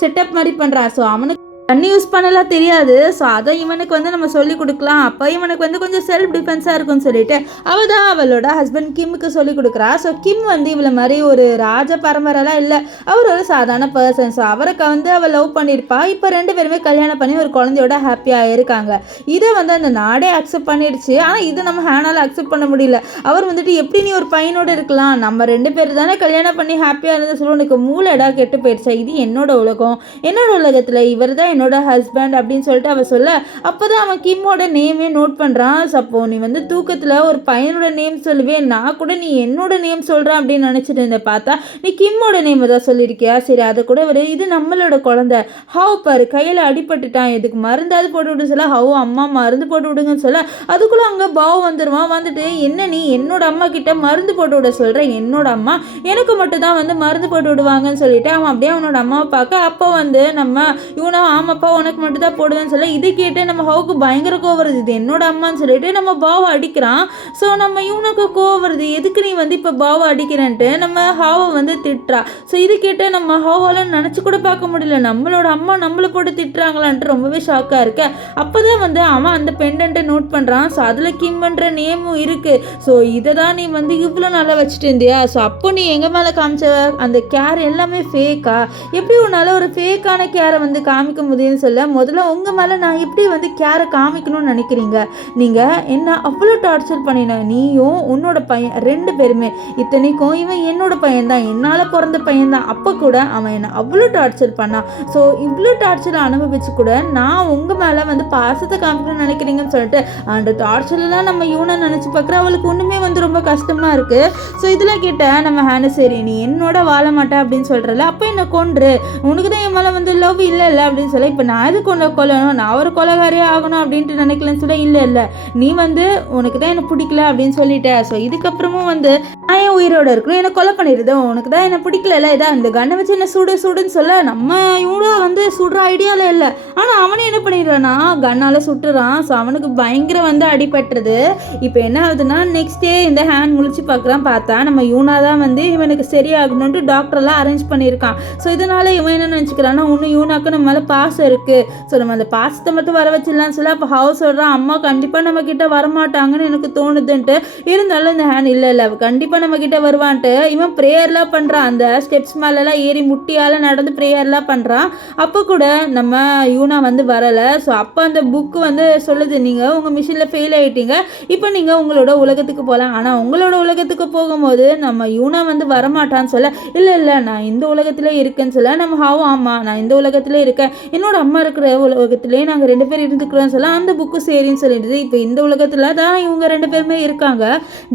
செட்டப் மாதிரி பண்ணுறான். ஸோ அவனுக்கு தண்ணி யூஸ் பண்ணலாம் தெரியாது. ஸோ அதை இவனுக்கு வந்து நம்ம சொல்லி கொடுக்கலாம், அப்போ இவனுக்கு வந்து கொஞ்சம் செல்ஃப் டிஃபென்ஸாக இருக்கும்னு சொல்லிட்டு அவள் தான் அவளோட ஹஸ்பண்ட் கிம்முக்கு சொல்லி கொடுக்குறா. ஸோ கிம் வந்து இவளை மாதிரி ஒரு ராஜ பரம்பரைலாம் இல்லை, அவர் ஒரு சாதாரண பர்சன். ஸோ அவருக்கு வந்து அவள் லவ் பண்ணியிருப்பா. இப்போ 2 பேருமே கல்யாணம் பண்ணி ஒரு குழந்தையோட ஹாப்பியாக இருக்காங்க. இதை வந்து அந்த நாடே அக்செப்ட் பண்ணிடுச்சு. ஆனால் இது நம்ம ஹேனால் அக்செப்ட் பண்ண முடியல. அவர் வந்துட்டு எப்படி நீ ஒரு பையனோடு இருக்கலாம், நம்ம 2 பேர் தானே கல்யாணம் பண்ணி ஹாப்பியாக இருந்த சொல்ல உனக்கு மூளைடா கெட்டு போயிடுச்சா, இது என்னோட உலகம், என்னோட உலகத்தில் இவர் தான் என்னோட ஹஸ்பண்ட் அப்படின்னு சொல்லிட்டு அவ சொல்ல அப்போதான் அவன் கிம்மோட நேமே நோட் பண்ணுறான். அப்போ நீ வந்து தூக்கத்தில் ஒரு பையனோட நேம் சொல்லுவேன், நான் கூட நீ என்னோட நேம் சொல்கிறேன் அப்படின்னு நினச்சிட்டு இருந்தேன், பார்த்தா நீ கிம்மோட நேம் தான் சொல்லியிருக்கியா, சரி அதை கூட ஒரு இது நம்மளோட குழந்தை ஹவ் பாரு கையில் அடிபட்டுட்டான், இதுக்கு மருந்தாவது போட்டு விடு சொல்ல ஹவ் அம்மா மருந்து போட்டு விடுங்கன்னு சொல்ல அதுக்குள்ளே அங்கே பாவ் வந்துடுவான். வந்துட்டு என்ன நீ என்னோட அம்மா கிட்ட மருந்து போட்டு விட சொல்கிற, என்னோட அம்மா எனக்கு மட்டும் தான் வந்து மருந்து போட்டு விடுவாங்கன்னு சொல்லிட்டு அவன் அப்படியே அவனோட அம்மாவை பார்க்க அப்போ வந்து நம்ம இவனை ஆமாப்பா உனக்கு மட்டும் தான் போடுவேன்னு சொல்ல இது கேட்டு நம்ம ஹவுக்கு பயங்கர கோவம் வருது, இது என்னோட அம்மான்னு சொல்லிட்டு நம்ம பாவை அடிக்கிறான். ஸோ நம்ம இவனுக்கு கோவம் வருது, எதுக்கு நீ வந்து இப்போ பாவை அடிக்கிறேன்ட்டு நம்ம ஹாவை வந்து திட்டுறா. ஸோ இது கேட்டு நம்ம ஹாவால் நினச்சி கூட பார்க்க முடியல, நம்மளோட அம்மா நம்மளை போட்டு திட்டுறாங்களான்ட்டு ரொம்பவே ஷாக்காக இருக்கு. அப்போ தான் வந்து அவன் அந்த பெண்டன்ட்டை நோட் பண்ணுறான். ஸோ அதில் கிம்ன்ற நேமும் இருக்குது. ஸோ இதை தான் நீ வந்து இவ்வளோ நல்லா வச்சுட்டு இருந்தியா, ஸோ அப்போ நீ எங்கள் மேலே காமிச்ச அந்த கேர் எல்லாமே ஃபேக்கா, எப்படி உன்னால் ஒரு ஃபேக்கான கேரை வந்து காமிக்க முடியும்னு சொல்ல முதல்ல உங்கள் மேலே நான் எப்படி வந்து கேரை காமிக்கணும்னு நினைக்கிறீங்க, நீங்கள் என்ன அவ்வளோ டார்ச்சர் பண்ணின, நீயும் உன்னோட பையன் 2 பேருமே, இத்தனைக்கும் இவன் என்னோட பையன்தான், என்னால் பிறந்த பையன்தான், அப்போ கூட அவன் என்னை அவ்வளோ டார்ச்சர் பண்ணான். ஸோ இவ்வளோ டார்ச்சரை அனுபவிச்சு கூட நான் உங்கள் மேலே வந்து பாசத்தை காமிக்கணும்னு நினைக்கிறீங்கன்னு சொல்லிட்டு அந்த டார்ச்சர்லாம் நம்ம யூனை நினச்சி பார்க்குற அவளுக்கு ஒன்றுமே வந்து ரொம்ப கஷ்டமாக இருக்குது. ஸோ இதெல்லாம் கேட்ட நம்ம ஹேனு சரி நீ என்னோட வாழ மாட்டேன் அப்படின்னு சொல்கிறல, அப்போ என்னை கொன்று, உனக்கு தான் என் மேலே வந்து லவ் இல்லை அப்படின்னு சொல்ல இப்போ நான் எதுக்கு உன்னை கொல்லணும், நான் ஒரு கொலைகாரியே ஆகணும் அப்படின்ட்டு நினைக்கலன்னு சொல்ல, இல்லை நீ வந்து உனக்கு தான் என்ன பிடிக்கல அப்படின்னு சொல்லிட்ட. ஸோ இதுக்கப்புறமும் வந்து நான் என் உயிரோட இருக்கணும், என்னை கொலை பண்ணிடுது, உனக்கு தான் என்ன பிடிக்கல, இதான் இந்த கண்ணை வச்சு என்ன சுடுன்னு சொல்ல, நம்ம இவனோட வந்து சுடுற ஐடியாவில் இல்லை. ஆனால் அவனே என்ன பண்ணிடுறான்னா கண்ணால் சுட்டுறான். ஸோ அவனுக்கு பயங்கர வந்து அடிபட்டுருது. இப்போ என்ன ஆகுதுன்னா நெக்ஸ்ட் டே இந்த ஹேண்ட் முழிச்சு பார்க்குறான். பார்த்தா நம்ம யூனா தான் வந்து இவனுக்கு சரியாகணுன்ட்டு டாக்டர்லாம் அரேஞ்ச் பண்ணியிருக்கான். ஸோ இதனால் இவன் என்ன நினச்சிக்கிறான்னா இன்னும் யூனாக்கு நம்ம மேலே பாசம் இருக்குது, ஸோ நம்ம அந்த பாசத்தை மட்டும் வர வச்சிடலாம்னு சொல்லி அப்போ ஹவுஸ் சொல்கிறான், அம்மா கண்டிப்பாக நம்ம கிட்ட வரமாட்டாங்கன்னு எனக்கு தோணுதுன்ட்டு. இருந்தாலும் இந்த ஹேண்ட் இல்லை கண்டிப்பாக நம்ம கிட்ட வருவான்ட்டு இவன் ப்ரேயர்லாம் பண்ணுறான். அந்த ஸ்டெப்ஸ் மேலெலாம் ஏறி முட்டியால் நடந்து ப்ரேயர்லாம் பண்ணுறான். அப்போ கூட நம்ம யூனா வந்து வரலை. ஸோ அப்போ அந்த புக்கு வந்து சொல்லுது, நீங்கள் உங்கள் மிஷினில் ஃபெயில் ஆகிட்டீங்க, இப்போ நீங்கள் உங்களோட உலகத்துக்கு போகலாம். ஆனால் உங்களோட உலகத்துக்கு போகும்போது நம்ம யூனா வந்து வரமாட்டான்னு சொல்ல, இல்லை நான் இந்த உலகத்திலே இருக்கேன்னு சொல்ல, நம்ம ஆமாம் நான் இந்த உலகத்திலே இருக்கேன், என்னோட அம்மா இருக்கிற உலகத்திலே நாங்கள் 2 பேர் இருந்துக்கிறோன்னு சொல்ல அந்த புக்கு சரின்னு சொல்லிடுது. இப்போ இந்த உலகத்தில் தான் இவங்க 2 பேருமே இருக்காங்க.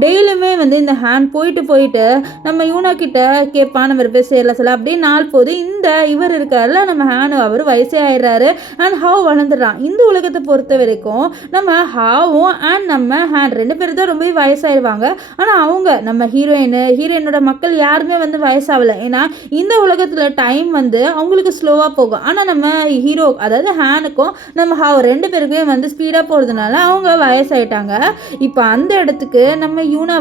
டெய்லியுமே வந்து இந்த ஹேண்ட் போயிட்டு நம்ம யூனா கிட்ட கேட்பான், நம்ம பேர் சேரல சொல்ல. அப்படியே நாள் போது இந்த இவர் இருக்காருல நம்ம ஹேனு, அவர் வயசே ஆயிடுறாரு அண்ட் ஹாவ் வளர்ந்துடுறான். இந்த உலகத்தை பொறுத்த வரைக்கும் நம்ம ஹாவும் அண்ட் நம்ம ஹேண்ட் 2 பேர் தான் ரொம்பவே வயசாயிருவாங்க. ஆனால் அவங்க நம்ம ஹீரோயினோட மக்கள் யாருமே வந்து வயசாகலை. ஏன்னா இந்த உலகத்தில் டைம் வந்து அவங்களுக்கு ஸ்லோவாக போகும். ஆனால் நம்ம ஹீரோ அதாவது ஹேனுக்கும் நம்ம ஹாவ் 2 பேருக்குமே வந்து ஸ்பீடாக போகிறதுனால அவங்க வயசாயிட்டாங்க. இப்போ அந்த இடத்துக்கு நம்ம யூனா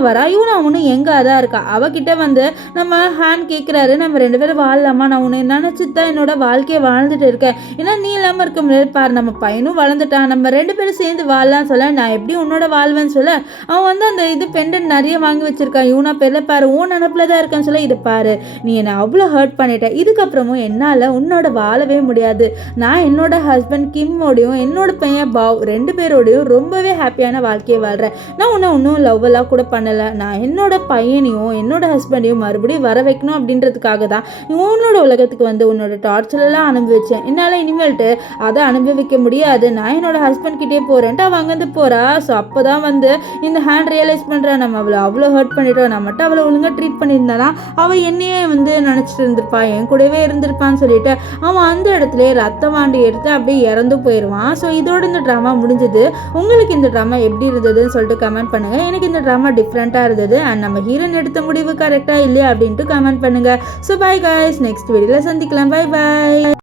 ஒன்று எங்கே தான் இருக்கா. அவகிட்ட வந்து நம்ம ஹேண்ட் கேட்குறாரு, நம்ம 2 பேரும் வாழலாமா, நான் உன்னை நினச்சி தான் என்னோட வாழ்க்கையை வாழ்ந்துட்டு இருக்கேன், ஏன்னா நீ இல்லாமல் இருக்க முடியாது, பாரு நம்ம பையனும் வளர்ந்துட்டான், நம்ம 2 பேரும் சேர்ந்து வாழலாம் சொல்ல, நான் எப்படி உன்னோட வாழ்வேன்னு சொல்ல, அவன் வந்து அந்த இது பெண்டன் நிறைய வாங்கி வச்சிருக்கான் யூனா பேரில், பாரு உன் நினப்பில் தான் இருக்கான்னு சொல்ல, இது பாரு நீ என்னை அவ்வளோ ஹர்ட் பண்ணிட்ட, இதுக்கப்புறமும் என்னால் உன்னோட வாழவே முடியாது, நான் என்னோட ஹஸ்பண்ட் கிம்மோடையும் என்னோட பையன் பாவ் 2 பேரோடையும் ரொம்பவே ஹாப்பியான வாழ்க்கையை வாழ்கிறேன், நான் உன்னை இன்னும் லவ்வெல்லாம் கூட பண்ணலை, நான் என்னோட பையனையும் என்னோட ஹஸ்பண்டையும் மறுபடியும் வர வைக்கணும் அப்படின்றதுக்காக தான் உன்னோட உலகத்துக்கு வந்து உன்னோட டார்ச்சரெல்லாம் அனுபவிச்சேன், என்னால் இனிமேல்ட்டு அதை அனுபவிக்க முடியாது, நான் என்னோட ஹஸ்பண்ட் கிட்டே போகிறேன்ட்டு அவள் அங்கேருந்து போகிறா. ஸோ அப்போ தான் வந்து இந்த ஹேண்ட் ரியலைஸ் பண்ணுறா, நம்ம அவளை அவ்வளோ ஹர்ட் பண்ணிட்டோம், நான் மட்டும் அவளை ஒழுங்காக ட்ரீட் பண்ணியிருந்தானா அவள் என்னையே வந்து நினச்சிட்டு இருந்திருப்பா, என் கூடவே இருந்திருப்பான்னு சொல்லிட்டு அவன் அந்த இடத்துல ரத்த வாண்டி எடுத்து அப்படியே இறந்து போயிடுவான். ஸோ இதோட இந்த ட்ராமா முடிஞ்சது. உங்களுக்கு இந்த ட்ராமா எப்படி இருந்ததுன்னு சொல்லிட்டு கமெண்ட் பண்ணுங்கள். எனக்கு இந்த ட்ராமா டிஃப்ரெண்ட்டாக இருந்தது அண்ட் நம்ம ஹீரோயின் எடுத்த முடிவு கரெக்டாக இல்லையா அப்படின்ட்டு கமெண்ட் பண்ணுங்கள். ஸோ பை காய்ஸ், நெக்ஸ்ட் வீடியோவில் சந்திக்கலாம். பை.